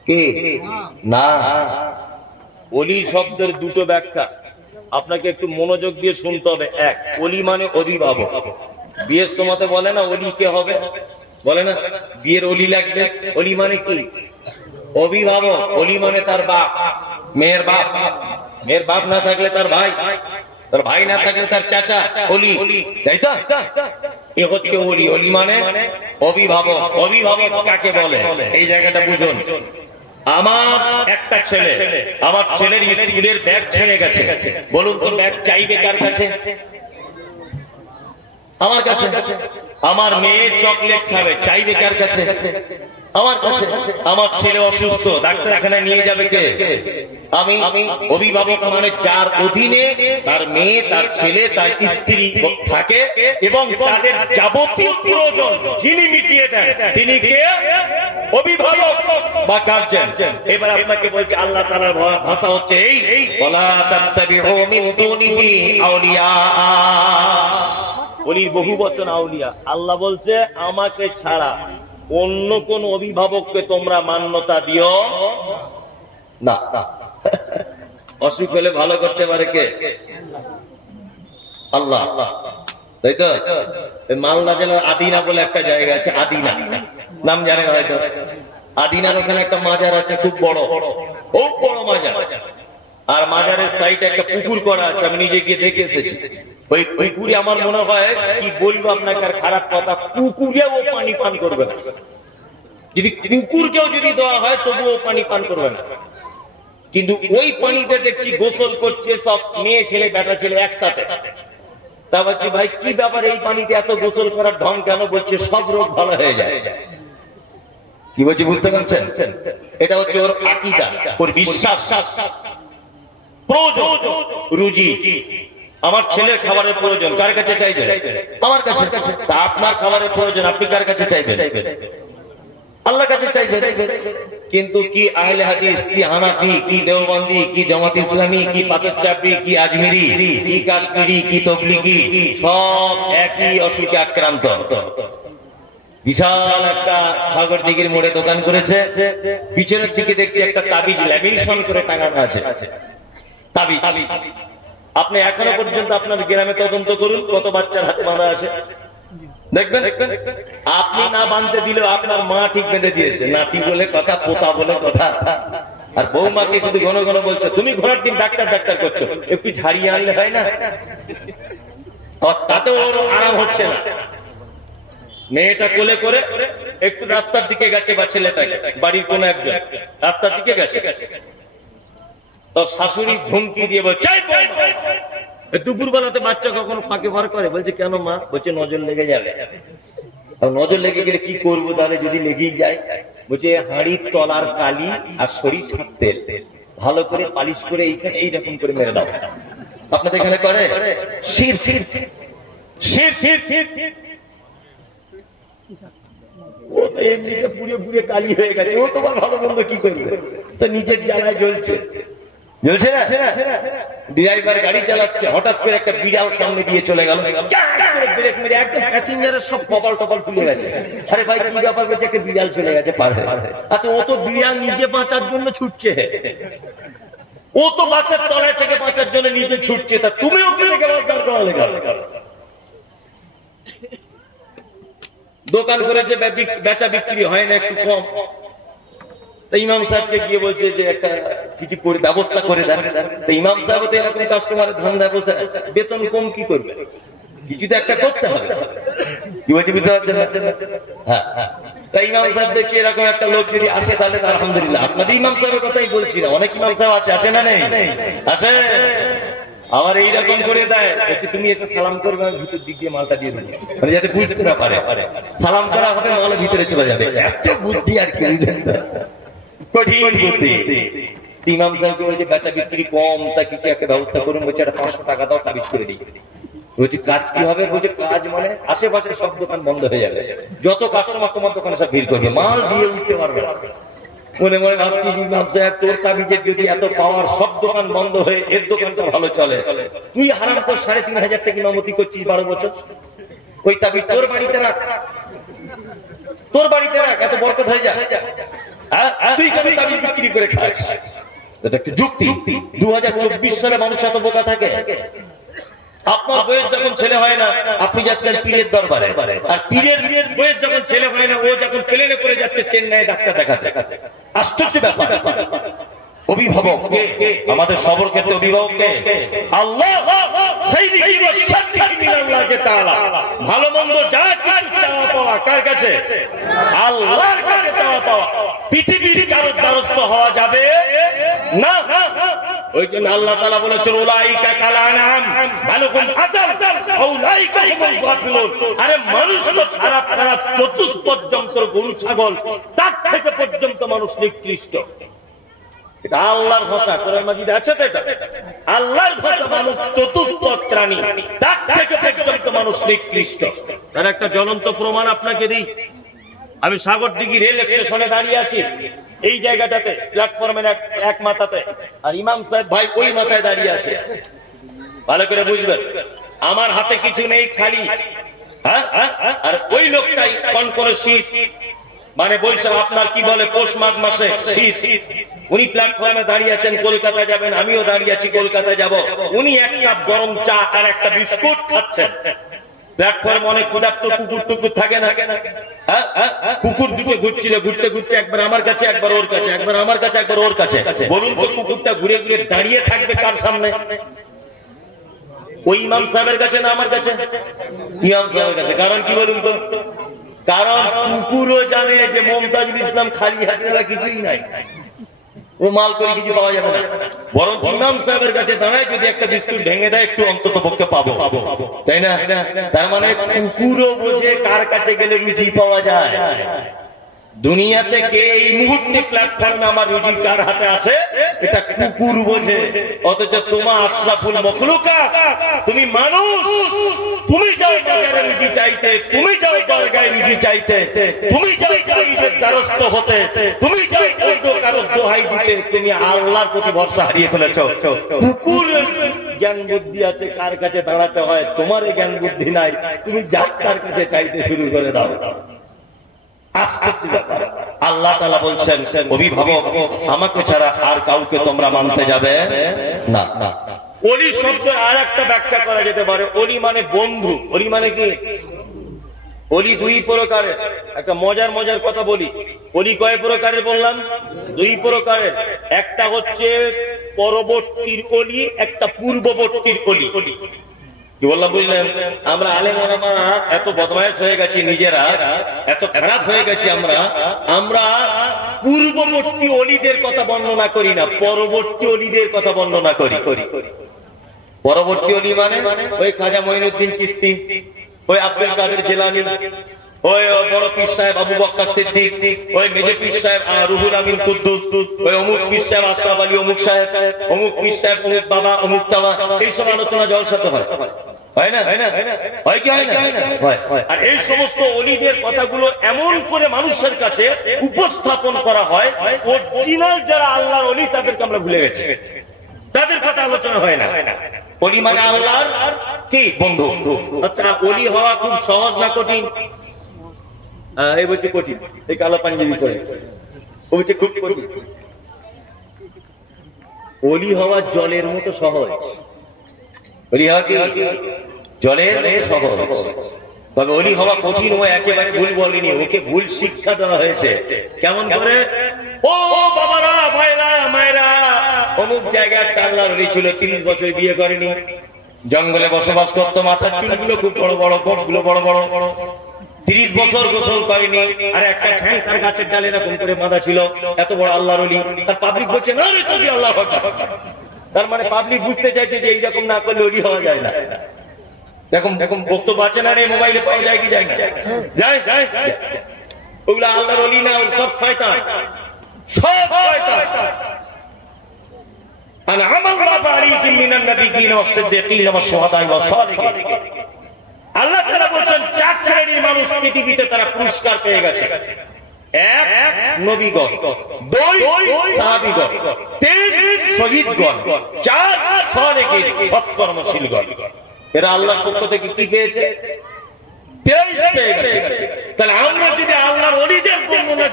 কে না, ওলি শব্দের দুটো ব্যাখ্যা আপনাকে একটু মনোযোগ দিয়ে শুনতে হবে। এক, ওলি মানে অভিভাবক। বিয়ের সময়তে বলে না ওলি কে হবে, বলে না বিয়ের ওলি লাগবে। ওলি মানে কি? অভিভাবক। ওলি মানে তার বাপ, মেয়ের বাপ। মেয়ের বাপ না থাকলে তার ভাই, তার ভাই না থাকলে তার চাচা, ওলি, তাই তো? এ হচ্ছে ওলি। ওলি মানে অভিভাবক। অভিভাবক কাকে বলে এই জায়গাটা বুঝুন। আমার একটা ছেলে, আমার ছেলের স্কুলের ব্যাগ ছিঁড়ে গেছে, বলুন তো ব্যাগ চাইবে কার কাছে? আমার কাছে। আমার মেয়ে চকলেট খাবে, চাইবে কার কাছে? আমার কাছে। আমার ছেলে অসুস্থ, ডাক্তারখানে নিয়ে যাবে কে? আমি। অভিভাবক মানে যার অধীনে তার মেয়ে, তার ছেলে, তার স্ত্রী থাকে এবং তাদের যাবতীয় প্রয়োজন যিনি মিটিয়ে দেন তিনি কে? অভিভাবক বা গার্জিয়ান। এবার আপনাকে বলছে আল্লাহ তাআলার ভাষা হচ্ছে এই, ওয়ালা তাত্তাবিউ মিন দুনিহি আউলিয়া। ওলির বহু বচন আউলিয়া। আল্লাহ বলছে আমাকে ছাড়া অন্য কোন অভিভাবককে তোমরা মান্যতা দিও না। অসুখ হলে ভালো করতে পারে কে? আল্লাহ, তাই তো? মালদা জেলার আদিনা বলে একটা জায়গা আছে, আদিনা, নাম জানেন হয়তো। আদিনার ওখানে একটা মাজার আছে, খুব বড়, খুব বড় মাজার। আর মাজারের সাইডে একটা পুকুর করা আছে, আমি নিজে গিয়ে দেখে এসেছি। ওই পুকুরে আমার মনে হয় কি বলবো আপনাকে আর খারাপ কথা, পুকুরেও পানি পান করবে না। যদি কুকুরকেও যদি দেওয়া হয় তবুও পানি পান করবে না। কিন্তু ওই পানিতে দেখছি গোসল করছে সব মেয়ে ছেলে বেটা ছেলে একসাথে। তা বলছি ভাই কি ব্যাপার, এই পানিতে এত গোসল করার ঢং কেন? বলছে সব রোগ ভালো হয়ে যায়। কি বলছি বুঝতে পারছেন? এটা হচ্ছে ওর আকীদা, ওর বিশ্বাস। প্রয়োজন রুজি, আমার ছেলের খাবারের প্রয়োজন, কার কাছে চাইবে? আমার কাছে। তা আপনার খাবারের প্রয়োজন, আপনি কার কাছে চাইবেন? আল্লাহর কাছে চাইবেন। কিন্তু কি আহলে হাদিস, কি হানাফি, কি দেওবন্দি, কি জামাত ইসলামী, কি পাথর চাপড়ি, কি আজমিরি, কি কাশ্মীরি, কি তবলিগি, সব একই অসুখে আক্রান্ত। বিশাল একটা সাগর দিঘির মোড়ে দোকান করেছে, পিছনের দিকে দেখছি একটা তাবিজ ল্যামিনেশন করে টাঙানো আছে। তাবিজ আপনি এখনো পর্যন্ত আপনার গ্রামে তদন্ত করুন কত বাচ্চার হাতে বাঁধা আছে, দেখবেন। আপনি না বাঁধতে দিলেও আপনার মা ঠিক বেঁধে দিয়েছে। নাতি বলে কথা, পোতা বলে কথা। আর বৌমাকে শুধু ঘন ঘন বলছো তুমি ঘোড়ার ডিম ডাক্তার ডাক্তার করছো, একটু ঝাড়িয়ে আনলে হয় না? তাতে ওর আরাম হচ্ছে না। মেয়েটা কোলে করে একটু রাস্তার দিকে গেছে, বা ছেলেটাকে বাড়ির কোন একজন রাস্তার দিকে গেছে, তো শাশুড়ি ধমকি দিয়ে বলছে দুপুর বেলাতে বাচ্চা কখনো ফাঁকে বার করে? বলছে কেন মা? বলছে নজর লেগে যাবে। নজর লেগে গেলে কি করবো তাহলে যদি লেগেই যায়? বলছে হাঁড়ির তলার কালি আর সরিষার তেল ভালো করে পালিশ করে এইখানে এইরকম করে মেরে দাও। আপনাদের এখানে করে? শির ফির শির ফির ফির ফির। ও তো এমনিতে পুড়ে পুড়ে কালি হয়ে গেছে, ও তোমার ভালো মন্দ কি করবে? তো নিজের জ্বালায় জ্বলছে, জ্বলছে না? ড্রাইভার গাড়ি চালাচ্ছে, হঠাৎ করে একটা বিড়াল সামনে দিয়ে চলে গেল, ব্রেক মেরে একদম প্যাসেঞ্জারের সব কপাল টপাল ফুলে গেছে। আরে ভাই কি ব্যাপার? বলছে একটা বিড়াল চলে গেছে পার হয়ে। আচ্ছা ও তো বিড়াল নিজে বাঁচার জন্য ছুটছে, ও তো বাসের তলায় থেকে বাঁচার জন্য নিজে ছুটছে, তা তুমি ওকে থেকে বাস দাঁড় করালে কেন? দোকান করেছে, বেচা বিক্রি হয় না, একটু কম। ইমাম সাহেবকে গিয়ে বলছে যে একটা কিছু করে ব্যবস্থা করে দেন। তো ইমাম সাহেব তো এরকম কাস্টমারের ধান্দায় বসে, বেতন কম কি করবে? কিছু তো একটা করতে হবে। কি বলছে বুঝতে পারছেন না? হ্যাঁ হ্যাঁ। তাই ইমাম সাহেব দেখি এরকম একটা লোক যদি আসে তাহলে তো আলহামদুলিল্লাহ। আপনাদের ইমাম সাহেবের কথাই বলছি না, অনেক ইমাম সাহেব আছে, আছে না নেই? আছে। আমার এইরকম করে দেয়, তুমি এসে সালাম করবে, আমি ভিতর দিক দিয়ে মালটা দিয়ে দেবো, মানে যাতে বুঝতে না পারে। সালাম করা হবে, মাল ভিতরে চলে যাবে। এত বুদ্ধি আর কি, বুঝলেন তো? কঠিন বুদ্ধি। ইমাম সাহেবকে বলছে বেচা বিক্রি কম, তা কিছু একটা ব্যবস্থা করুন। বলছে একটা 500 টাকা দাও, তাবিজ করে দিই। বলছি কাজ কি হবে? বলছে কাজ মানে আশেপাশের সব দোকান বন্ধ হয়ে যাবে, যত কাস্টমার তোমার দোকানে সব ভিড় করবে, মাল দিয়ে উঠতে পারবে না। মনে মনে ভাবছি ইমাম সাহেব তোর তাবিজের যদি এত পাওয়ার, সব দোকান বন্ধ হয়ে এর দোকানটা ভালো চলে, তুই হারাম করে 3,500 টাকা ইমামতি করছিস 12 বছর। ওই তাবিজ তোর বাড়িতে রাখ, তোর বাড়িতে রাখ, এত বরকত হয়ে যায়। তুই কেন তাবিজ বিক্রি করে খাস? এটা একটা যুক্তি। 2024 সালে মানুষ এত বোকা থাকে? আপনার বইয়ের যখন ছেলে হয় না আপনি যাচ্ছেন পীরের দরবারে, আর পীরের বইয়ের যখন ছেলে হয় না ও যখন প্লেনে করে যাচ্ছে চেন্নাই ডাক্তার দেখাতে। আশ্চর্য ব্যাপার। অভিভাবক কে? আমাদের সবার ক্ষেত্রে অভিভাবক কে? আল্লাহ। ভালো মন্দ যা কিছু চাওয়া পাওয়া কার কাছে? আল্লাহর কাছে চাওয়া পাওয়া। পৃথিবীর কারোর দ্বারস্থ হওয়া যাবে না। ওই জন্য আল্লাহ তাআলা বলেছেন উলাইকা কাল আনআম বালহুম আযাল উলাইকা হুমুল গাফিলুন। আরে মানুষ তো খারাপ খারাপ চতুষ্পদ যন্ত্র গরু ছাগল তার থেকে পর্যন্ত মানুষ নিকৃষ্ট। এটা আল্লাহর ভাষা, কোরআন মাজিদে আছে তো। এটা আল্লাহর ভাষা। মানুষ চতুষ্পদ প্রাণী, তার থেকে পর্যন্ত মানুষ নিকৃষ্ট। তার একটা জ্বলন্ত প্রমাণ আপনাকে দিই। আমি সাগরদিঘি রেল স্টেশনে দাঁড়িয়ে আছি, এই জায়গাটাতে প্ল্যাটফর্মের এক মাথাতে, আর ইমাম সাহেব ভাই ওই মাথায় দাঁড়িয়ে আছে। ভালো করে বুঝবেন, আমার হাতে কিছু নেই, খালি। আর ওই লোকটাই কনকনে শীত, মানে বৈশাখ আপনার কি বলে পৌষ মাঘ মাসে শীত। উনি প্ল্যাটফর্মে দাঁড়িয়ে আছেন, কলকাতা যাবেন, আমিও দাঁড়িয়ে আছি কলকাতা যাব। উনি এক কাপ গরম চা আর একটা বিস্কুট খাচ্ছেন। প্ল্যাটফর্মে অনেক ক্ষুধার্ত কুকুর টুকুর থাকে না? কুকুর দুটো ঘুরছিল, ঘুরতে ঘুরতে একবার আমার কাছে, একবার ওর কাছে, একবার আমার কাছে, একবার ওর কাছে। বলুন তো কুকুরটা ঘুরে ঘুরে দাঁড়িয়ে থাকবে কার সামনে? ওই ইমাম সাহেবের কাছে না আমার কাছে? ইমাম সাহেবের কাছে। কারণ কি বলুন তো? কারণ কুকুরও জানে যে মুমতাজুল ইসলাম খালি হাতে ছাড়া কিছুই নাই, ও মাল করে কিছু পাওয়া যাবে না। বরং ইমাম সাহেবের কাছে দাঁড়ায়, যদি একটা বিস্কুট ভেঙে দেয় একটু অন্তত পক্ষে পাবো, তাই না? তার মানে কুকুরও বোঝে কার কাছে গেলে রুজি পাওয়া যায়। দুনিয়াতে কে এই মুহূর্তে প্ল্যাটফর্মে আমার রুজি কার হাতে আছে এটা কুকুর বোঝে। অথচ তোমার আশরাফুল মখলুকাত, তুমি মানুষ, তুমি যাও বাজারে রুজি চাইতে, তুমি যাও দরগায় রুজি চাইতে, তুমি যাও কারীদের দ্বারস্থ হতে, তুমি যাও অন্য কারো দোহাই দিতে, তুমি আল্লাহর প্রতি ভরসা হারিয়ে ফেলেছো। কুকুর জ্ঞান বুদ্ধি আছে কার কাছে দাঁড়াতে হয়, তোমার এই জ্ঞান বুদ্ধি নাই, তুমি যার কাছে চাইতে শুরু করে দাও। আশ্চর্য ব্যাপার। আল্লাহ তাআলা বলছেন অভিভাবক আমাকে ছাড়া আর কাউকে তোমরা মানতে যাবে না। ওলি শব্দের আর একটা ব্যাখ্যা করা যেতে পারে, ওলি মানে বন্ধু। ওলি মানে কি? ওলি দুই প্রকারের। একটা মজার মজার কথা বলি, ওলি কয় প্রকারের বললাম? দুই প্রকারের। একটা হচ্ছে পরবর্তীর ওলি, একটা পূর্ববর্তীর ওলি। কি বললাম বুঝলেন? আমরা আলেম ওলামারা এত বদমায়েশ হয়ে গেছি, নিজেরা এত খারাপ হয়ে গেছি, আমরা পূর্ববর্তী ওলিদের কথা বর্ণনা করি না, পরবর্তী ওলিদের কথা বর্ণনা করি। পরবর্তী ওলি মানে ওই খাজা মঈনুদ্দিন চিশতি, ওই আব্দুল কাদের জিলানী, ওই বড় পীর সাহেব আবু বকর সিদ্দিক, ওই মেজর পীর সাহেব রুহুল আমিন কুদ্দুস, ওই অমুক পীর সাহেব আশরাফ আলী অমুক সাহেব, অমুক পীর সাহেব অমুক বাবা অমুক তাবা, এইসব আলোচনা জলসাতে হয়, হয় না? হয় কি হয় না? আর এই সমস্ত ওলিদের কথাগুলো এমন করে মানুষের কাছে উপস্থাপন করা হয়, অরিজিনাল যারা আল্লাহর ওলি তাদেরকে আমরা ভুলে গেছি, তাদের কথা আলোচনা হয় না। ওলি মানে আল্লাহর কি বন্ধু। আচ্ছা, ওলি হওয়া খুব সহজ না কঠিন? এই বলছে কঠিন, এই কালো পাঞ্জাবি করে ও বলছে খুব কঠিন। ওলি হওয়া জলের মতো সহজ। ওলি হওয়া কি জলের মতো সহজ, তবে ওলি হওয়া কঠিন। ও একেবারে ভুল বলেনি, ওকে ভুল শিক্ষা দেওয়া হয়েছে। কেমন করে? ও বাবারা ভাইরা মায়েরা, অমুক জায়গায় আল্লাহর ওলি ছিল, 30 বছর বিয়ে করেনি, জঙ্গলে বসবাস করতো, মাথার চুলগুলো খুব বড় বড়, গোপগুলো বড় বড়, 30 বছর গোসল করেনি, আর একটা ঠ্যাং তার গাছের ডালে এরকম করে বাঁধা ছিল, এত বড় আল্লাহর ওলি। আর পাবলিক বলছে না রে তুমি আল্লাহ আকবার। তার মানে পাবলিক বুঝতে চাইছে যে এইরকম না করলে ওলি হওয়া যায় না। দেখুন বক্তব্য আছে না, মোবাইলে পাওয়া যায় কি যায় না? যায়। ওগুলো আল্লাহর ওলি না, সব শয়তান, সব শয়তান। আল্লাহ তাআলা বলেন 4 শ্রেণীর মানুষ পৃথিবীতে তারা পুরস্কার পেয়ে গেছে। 1 নবীগণ, 2 সাহাবীগণ, 3 শহীদগণ, 4 সালেহীন সৎকর্মশীলগণ। এরা আল্লাহর পক্ষ থেকে কি পেয়েছে? পেয়ে গেছে। তাহলে আমরা যদি আল্লাহর ওলিদের বর্ণনা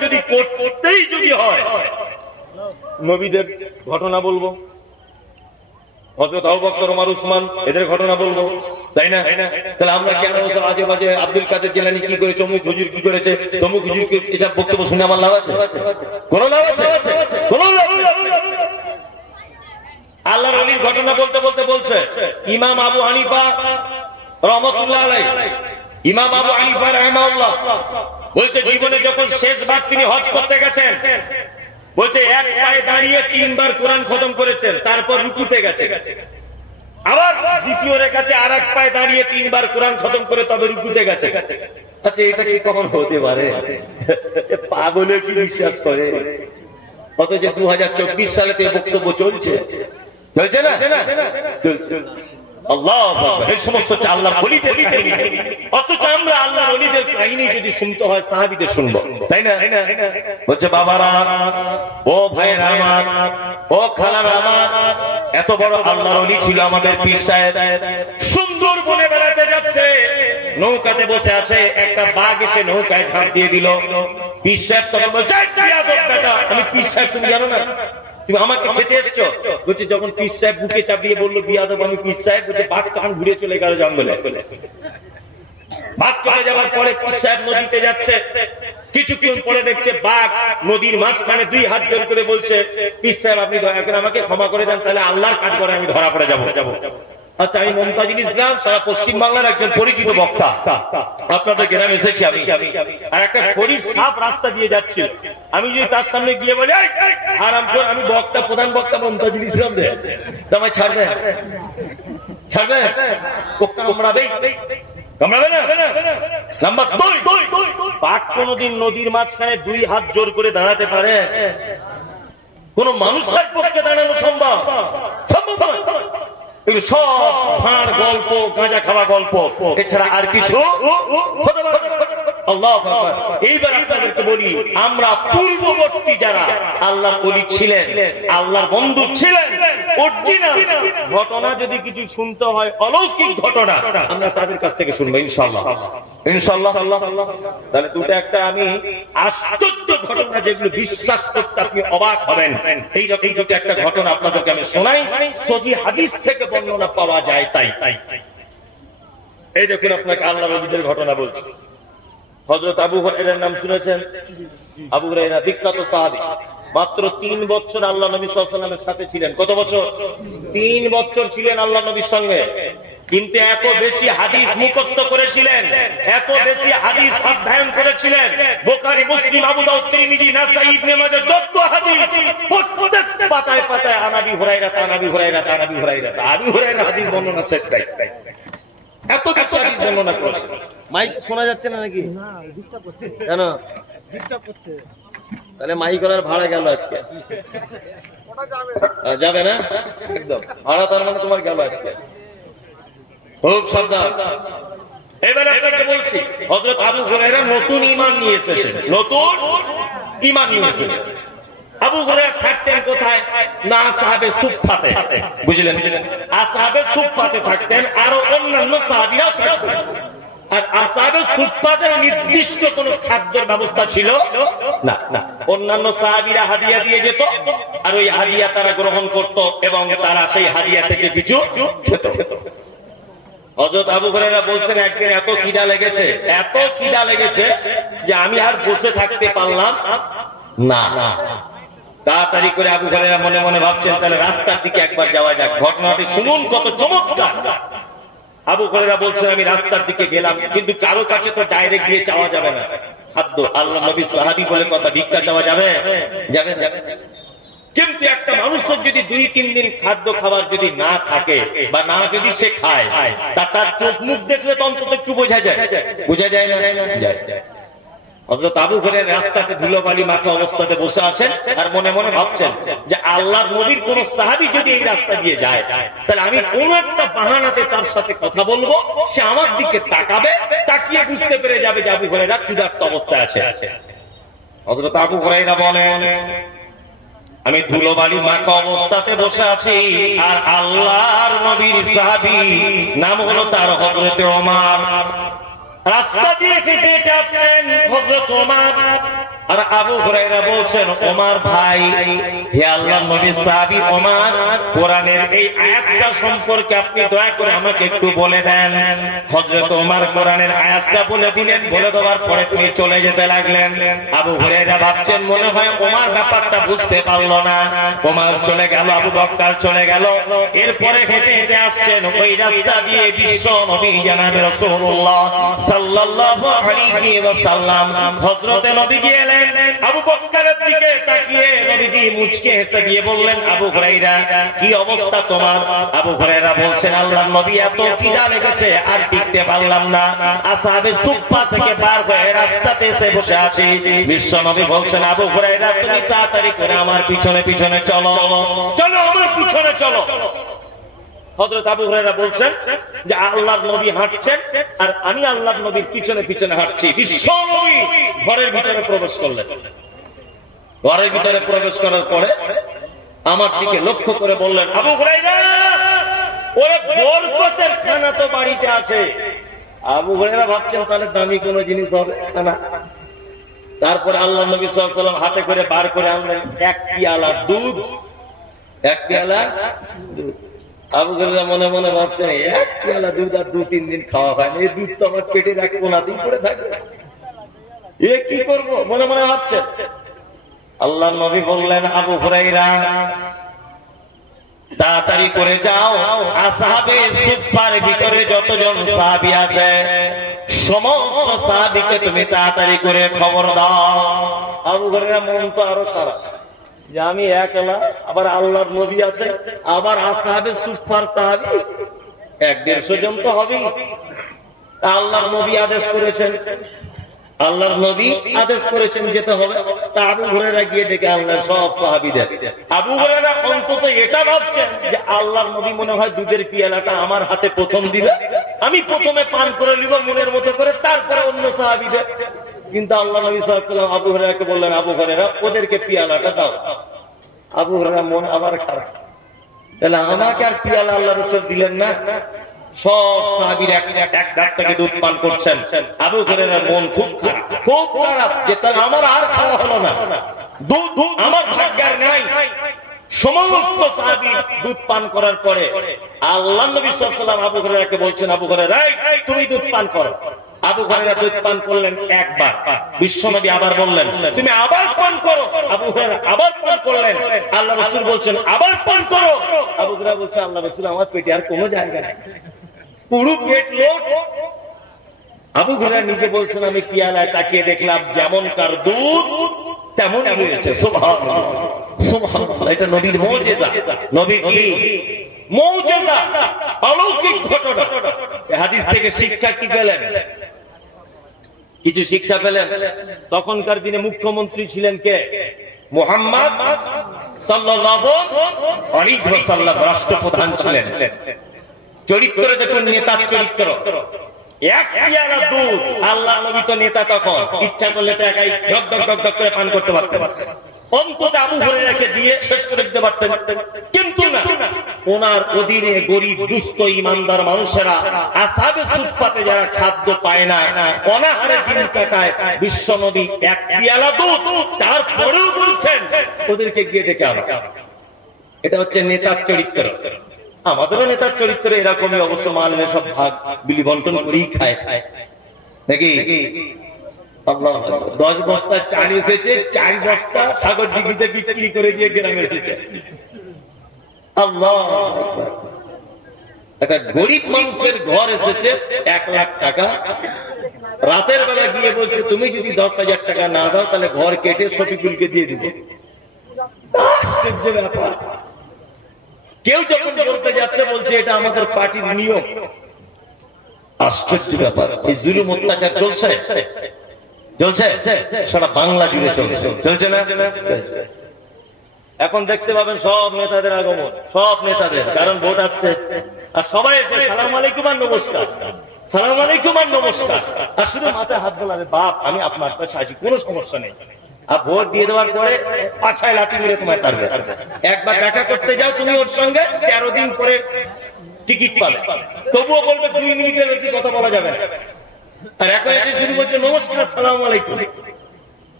যদি করতেই যদি হয়, নবীদের ঘটনা বলবো, হযরত আবু বকর, ওমর, উসমান এদের ঘটনা বলবো, তাই না? তাহলে আমরা কেন আজে বাজে আব্দুল কাদের জিলানী কি করেছে, অমুক হুজুর কি করেছে, তমুক হুজুর কি, এসব বক্তব্য শুনে আমার লাভ আছে? কোন লাভ আছে? কোন লাভ নেই। আল্লাহর ওলির ঘটনা বলতে বলতে বলছে ইমাম আবু হানিফা রাহমাতুল্লাহ আলাইহি, ইমাম আবু হানিফা রাহিমাহুল্লাহ বলছে জীবনে যখন শেষবার তিনি হজ করতে গেছেন, বলছে এক পায়ে দাঁড়িয়ে 3 বার কোরআন খতম করেছেন, তারপর রুকুতে গেছে, আবার দ্বিতীয় রেখাতে আরেক পায়ে দাঁড়িয়ে 3 বার কোরআন খতম করে তবে রুকুতে গেছে। আচ্ছা এটা কি কখন হতে পারে? পাগলে কি বিশ্বাস করে? অথচ 2024 সালে তো বক্তব্য চলছে, চলছে না? চলছে। আল্লাহু আকবার। এই সমস্ত আল্লাহর ওলিদের কাহিনী, অথচ আমরা আল্লাহর ওলিদের কাহিনী যদি শুনতে হয় সাহাবীদের শুনবো, তাই না? বলছে বাবারা, ও ভাইয়েরা আমার, ও খালারা আমার, এত বড় আল্লাহর ওলি ছিল আমাদের পীর সাহেব। সুন্দর বনে বেড়াতে যাচ্ছে, নৌকাতে বসে আছে, একটা বাঘ এসে নৌকায় ঝাঁপ দিয়ে দিল। পীর সাহেব তখন বলছে বিয়াদব বেটা, আমি পীর সাহেব, তুমি জানো না তুমি আমাকে খেতে এসছো? বলছে যখন পীর সাহেব বুকে চাপিয়ে বললো বিয়াদব আমি পীর সাহেব, বলছে বাঘ তখন ঘুরে চলে গেল জঙ্গলে। বাঘ চলে যাওয়ার পরে পীর সাহেব নদীতে যাচ্ছে, কিছুক্ষণ পরে দেখছে বাঘ নদীর মাঝখানে 2 হাত জোর করে বলছে পীর সাহেব আপনি দয়া করে আমাকে ক্ষমা করে দেন, তাহলে আল্লাহর কাজ করে আমি ধরা পড়ে যাবো। আচ্ছা আমি মুমতাজুল ইসলাম, সারা পশ্চিম বাংলার একজন পরিচিত বক্তা, আপনাদের গ্রামে এসেছি আমি, আর একটা খরির সাপ রাস্তা দিয়ে যাচ্ছিল, আমি যদি তার সামনে গিয়ে বলি আরাম কর, আমি বক্তা, প্রধান বক্তা মুমতাজুল ইসলাম রে, তোমায় ছাড়বে? ছাড়বে? কামড়াবে? কামড়াবে না? নাম্বার 2, বাঘ কোনদিন নদীর মাঝখানে 2 হাত জোর করে দাঁড়াতে পারে? কোন মানুষের পক্ষে দাঁড়ানো সম্ভব? সম্ভব নয়। এগুলো সব ফাঁড় গল্প, গাঁজা খাওয়া গল্প, এছাড়া আর কিছু হতে পারে না। আল্লাহু আকবার। এইবার আপনাদেরকে বলি, আমরা পূর্ববর্তী যারা আল্লাহর ওলি ছিলেন, আল্লাহর বন্ধু ছিলেন, অরিজিনাল ঘটনা যদি কিছু শুনতে হয়, অলৌকিক ঘটনা, আমরা তাদের কাছ থেকে শুনবো ইনশাআল্লাহ। ইনশাআল্লাহ। তাহলে দুটো একটা আমি আশ্চর্য ঘটনা, যেগুলো বিশ্বাস করতে আপনি অবাক হবেন, এইরকম দুটো একটা ঘটনা আপনাদেরকে আমি শোনাই, সহিহ হাদিস থেকে বর্ণনা পাওয়া যায়। তাই এই দেখুন আপনাকে আল্লাহর ওলিদের ঘটনা বলছি। হযরত আবু হুরায়রার নাম শুনেছেন? আবু হুরায়রা বিখ্যাত সাহাবী, মাত্র 3 বছর আল্লাহ নবী সাল্লাল্লাহু আলাইহি ওয়াসাল্লামের সাথে ছিলেন। কত বছর? 3 বছর ছিলেন আল্লাহ নবীর সঙ্গে, কিন্তু এত বেশি হাদিস মুখস্থ করেছিলেন, এত বেশি হাদিস অধ্যয়ন করেছিলেন, বুখারী, মুসলিম, আবু দাউদ, তিরমিজি, নাসাঈ, ইবনে মাজাহ, যত হাদিস প্রত্যেক পাতায় পাতায় আনাবি হুরায়রা, আনাবি হুরায়রা, আনাবি হুরায়রা, আবু হুরায়রা হাদিস বর্ণনা শেষ নাই, এত বেশি হাদিস বর্ণনা করেছেন। মাইক শোনা যাচ্ছে না নাকি? না, ডিস্টার্ব হচ্ছে। কেন ডিস্টার্ব হচ্ছে? তাহলে মাইক করার ভাড়া গেল আজকে। ওটা যাবে না একদম ভাড়া, তার মানে তোমার গেল আজকে। খুব সাবধান। এবারে আপনাকে বলছি, হযরত আবু হুরায়রা নতুন ঈমান নিয়ে এসেছেন, নতুন ঈমান নিয়ে এসেছেন। আবু হুরায়রা থাকতেন কোথায়? না আসহাবে সুফফাতে, বুঝলেন? আসহাবে সুফফাতে থাকতেন, আর অন্যান্য সাহাবীরাও থাকতেন। আর আসহাবে সুফফাতের নির্দিষ্ট কোনো খাদ্যের ব্যবস্থা ছিল না। অন্যান্য সাহাবীরা হাদিয়া দিয়ে যেত, আর ওই হাদিয়া তারা গ্রহণ করত এবং তারা সেই হাদিয়া থেকে কিছু খেত। হযরত আবু হুরায়রা বলছেন একদিন এত খিদা লেগেছে যে আমি আর বসে থাকতে পারলাম না। তাড়াতাড়ি করে আবু হুরায়রা মনে মনে ভাবছেন তাহলে রাস্তার দিকে একবার যাওয়া যাক। ঘটনাটি শুনুন কত চমৎকার। আবু হুরায়রা বলছেন আমি রাস্তার দিকে গেলাম, কিন্তু কারো কাছে তো ডাইরেক্ট গিয়ে চাওয়া যাবে না খাদ্য, আল্লাহ নবীর সাহাবী বলে কথা, ভিক্ষা চাওয়া যাবে? যাবে না। কিন্তু একটা মানুষের যদি 2-3 দিন খাদ্য খাবার যদি না থাকে বা না যদি সে খায়, তার চোখ মুখ দেখলে তো অন্তত একটু বোঝা যায় না? যায়। হযরত আবু হুরায়রা রাস্তাতে ধুলোবালি মাখা অবস্থাতে বসে আছেন, আর মনে মনে ভাবছেন যে আল্লাহর নবীর কোন সাহাবী যদি এই রাস্তা দিয়ে যায়, তাহলে আমি কোন একটা বাহানাতে তার সাথে কথা বলবো, সে আমার দিকে তাকাবে, তাকিয়ে বুঝতে পেরে যাবে যে আবু হুরায়রা ক্ষুধার্ত অবস্থায় আছে। হযরত আবু হুরায়রা বলেন আমি ধুলোবালি মাখা অবস্থাতে বসে আছি, আর আল্লাহর নবীর সাহাবী নাম হলো তার হযরতে ওমর, রাস্তা দিয়ে হেঁটে হেঁটে আসছেন হযরত ওমর। আর আবু হুরায়রা বলছেন, ওমর ভাই, হে আল্লাহর নবী সাহাবী ওমর, কোরআনের এই আয়াতটা সম্পর্কে আপনি দয়া করে আমাকে একটু বলে দেন। হযরত ওমর কোরআনের আয়াতটা বলে দিলেন। বলে দেওয়ার পরে তিনি চলে যেতে লাগলেন। আবু হুরায়রা ভাবছেন মনে হয় ওমর ব্যাপারটা বুঝতে পারলো না। ওমর চলে গেল, আবু বকর চলে গেল। এরপরে হেঁটে হেঁটে আসছেন ওই রাস্তা দিয়ে বিশ্ব নবী জনাবে রাসূলুল্লাহ সাল্লাল্লাহু আলাইহি ওয়াসাল্লাম। হযরতে নবীজি এলেন, আবু বকরের দিকে তাকিয়ে নবীজি মুচকে হেসে দিয়ে বললেন, আবু হুরায়রা, কি অবস্থা তোমার? আবু হুরায়রা বলছেন, আল্লাহর নবী, এত খিদা লেগেছে আর টিকতে পারলাম না, আসহাবে সুফফা থেকে পার হয়ে রাস্তাতে এসে বসে আছি। বিশ্ব নবী বলছেন, আবু হুরায়রা, তুমি তাড়াতাড়ি করে আমার পিছনে পিছনে চলো, চলো আমার পিছনে চলো। হযরত আবু হুরায়রা বলছেন যে আল্লাহর নবী হাঁটছেন আর আমি আল্লাহর নবীর পিছনে পিছনে হাঁটছি। বিশ্ব নবী ঘরের ভিতরে প্রবেশ করলেন। ঘরের ভিতরে প্রবেশ করার পরে আমার দিকে লক্ষ্য করে বললেন, আবু হুরায়রা, ওরে বরকতের খানা তো বাড়িতে আছে। আবু হুরায়রা ভাবছেন তাহলে দামি কোনো জিনিস হবে খানা। তারপর আল্লাহর নবী সাল্লাল্লাহু আলাইহি ওয়াসাল্লাম হাতে করে বার করে আনলেন এক পেয়ালা দুধ। এক পেয়ালা দুধ। আবু হুরায়রা মনে মনে ভাবছেন, এক পেয়ালা দুধ আর 2-3 দিন খাওয়া হয় না, এই দুধ তো আমার পেটের এক কোণাতেই পড়ে থাকবে, এ কি করব মনে মনে ভাবছেন। আল্লাহর নবী বললেন, আবু হুরায়রা, তাড়াতাড়ি করে যাও, আসহাবে সুফফার ভিতরে যতজন সাহাবী আছে সমস্ত সাহাবীকে তুমি তাড়াতাড়ি করে খবর দাও। আবু হুরায়রা মন তো আরো খারাপ যে আমি একলা, আবার আল্লাহর নবী আছে, আবার আসহাবে সুফফার সাহাবী 150 জন তো হবেই। আল্লাহর নবী আদেশ করেছেন, আল্লাহর নবী আদেশ করেছেন যেতে হবে। তা আবু হুরায়রা গিয়ে ডেকে আনলেন সব সাহাবীদের। আবু হুরায়রা অন্তত এটা ভাবছেন যে আল্লাহর নবী মনে হয় দুধের পিয়ালাটা আমার হাতে প্রথম দিবে, আমি প্রথমে পান করে নিব মনের মতো করে, তারপরে অন্য সাহাবীদের। কিন্তু আল্লাহ নবী সাল্লাল্লাহু আলাইহি ওয়াসাল্লাম আবু হুরায়রাকে বললেন, আবু হুরায়রা, ওদেরকে পিয়ালাটা দাও। আবু হুরায়রা মন আবার খারাপ, তাহলে আমাকে আর পিয়ালা আল্লাহ রাসূল দিলেন না। সব সাহাবীরা এক ধার থেকে দুধ পান করছেন। আবু হুরায়রার মন খুব খারাপ, খুব খারাপ যে তাহলে আমার আর খাওয়া হলো না, দুধ আমার ভাগ্যের নাই। সমস্ত সাহাবী দুধ পান করার পরে আল্লাহর নবী সাল্লাল্লাহু আলাইহি ওয়াসাল্লাম আবু হুরায়রাকে বলছেন, আবু হুরায়রা, তুমি দুধ পান করো। আবু হুরায়রা দুধ পান করলেন একবার। বিশ্বনবী আবার বললেন, তুমি আবার পান করো। আবু হুরায়রা আবার পান করলেন। আল্লাহ রাসূল বলছেন, আবার পান করো। আবু হুরায়রা বলছে, আল্লাহ রাসূল, আমার পেটে আর কোনো জায়গা নেই, পুরো পেট লোড। আবু হুরায়রা নিজে বলছেন, আমি পিয়ালায় তাকিয়ে দেখলাম যেমনকার দুধ তেমনই রয়েছে। সুবহানাল্লাহ, সুবহানাল্লাহ, এটা নবীর মুজিজা, নবীর কি মুজিজা, অলৌকিক ঘটনা। এই হাদিস থেকে শিক্ষা কি পেলেন? কিছু শিক্ষা পেলেন। তখনকার দিনে মুখ্যমন্ত্রী ছিলেন কে? মুহাম্মদ সাল্লাল্লাহু আলাইহি ওয়াসাল্লাম রাষ্ট্রপ্রধান ছিলেন। চরিত্র দেখুন, নেতার চরিত্র। এক পেয়ালা দুধ, আল্লাহর নবী তো নেতা, তখন ইচ্ছা করলে তো একাই ঢক ঢক ঢক ঢক করে পান করতে পারতেন, অন্তত আবু হুরায়রাকে দিয়ে শেষ করে দিতে পারতেন। কিন্তু না, ওনার অধীনে গরিব দুস্থ ইমানদার মানুষেরা আসহাবে সুফফাতে যারা খাদ্য পায় না, অনাহারে দিন কাটায়, বিশ্ব নবী এক পেয়ালা দুধ তারপরেও বলছেন ওদেরকে গিয়ে ডেকে আনো। এটা হচ্ছে নেতার চরিত্র। আমাদেরও নেতার চরিত্র এরকমই অবশ্য, মানলে সব ভাগ বিলি বন্টন করেই খায় নাকি। আল্লাহ, 10 বস্তা চাল এসেছে, 4 বস্তা সাগর দিঘিতে বিক্রি করে দিয়ে গ্রামে এসেছে। আল্লাহ, একটা গরিব মানুষের ঘর এসেছে 1 লাখ টাকা, রাতের বেলা গিয়ে বলছে তুমি যদি 10,000 টাকা না দাও তাহলে ঘর কেটে শফিকুলকে দিয়ে দিব। আশ্চর্য ব্যাপার। কেউ যখন বলতে যাচ্ছে বলছে এটা আমাদের পার্টির নিয়ম। আশ্চর্য ব্যাপার। এই জুলুম অত্যাচার চলছে, চলছে সারা বাংলা জুড়ে চলছে, চলছে না? এখন দেখতে পাবেন সব নেতাদের আগমন, সব নেতাদের, কারণ ভোট আসছে আর সবাই এসে সালাম আলাইকুম আর নমস্কার, সালাম আলাইকুম আর নমস্কার, আর শুধু মাথায় হাত বোলাবে, বাপ আমি আপনার কাছে আছি, কোনো সমস্যা নেই। আর ভোট দিয়ে দেওয়ার পরে পাছায় লাথি মেরে তোমায় তারবে। একবার দেখা করতে যাও তুমি ওর সঙ্গে, 13 দিন পরে টিকিট পাবে, তবুও বলবে 2 মিনিটের বেশি কথা বলা যাবে না। আর এখন এসে শুধু বলছে নমস্কার সালাম আলাইকুম।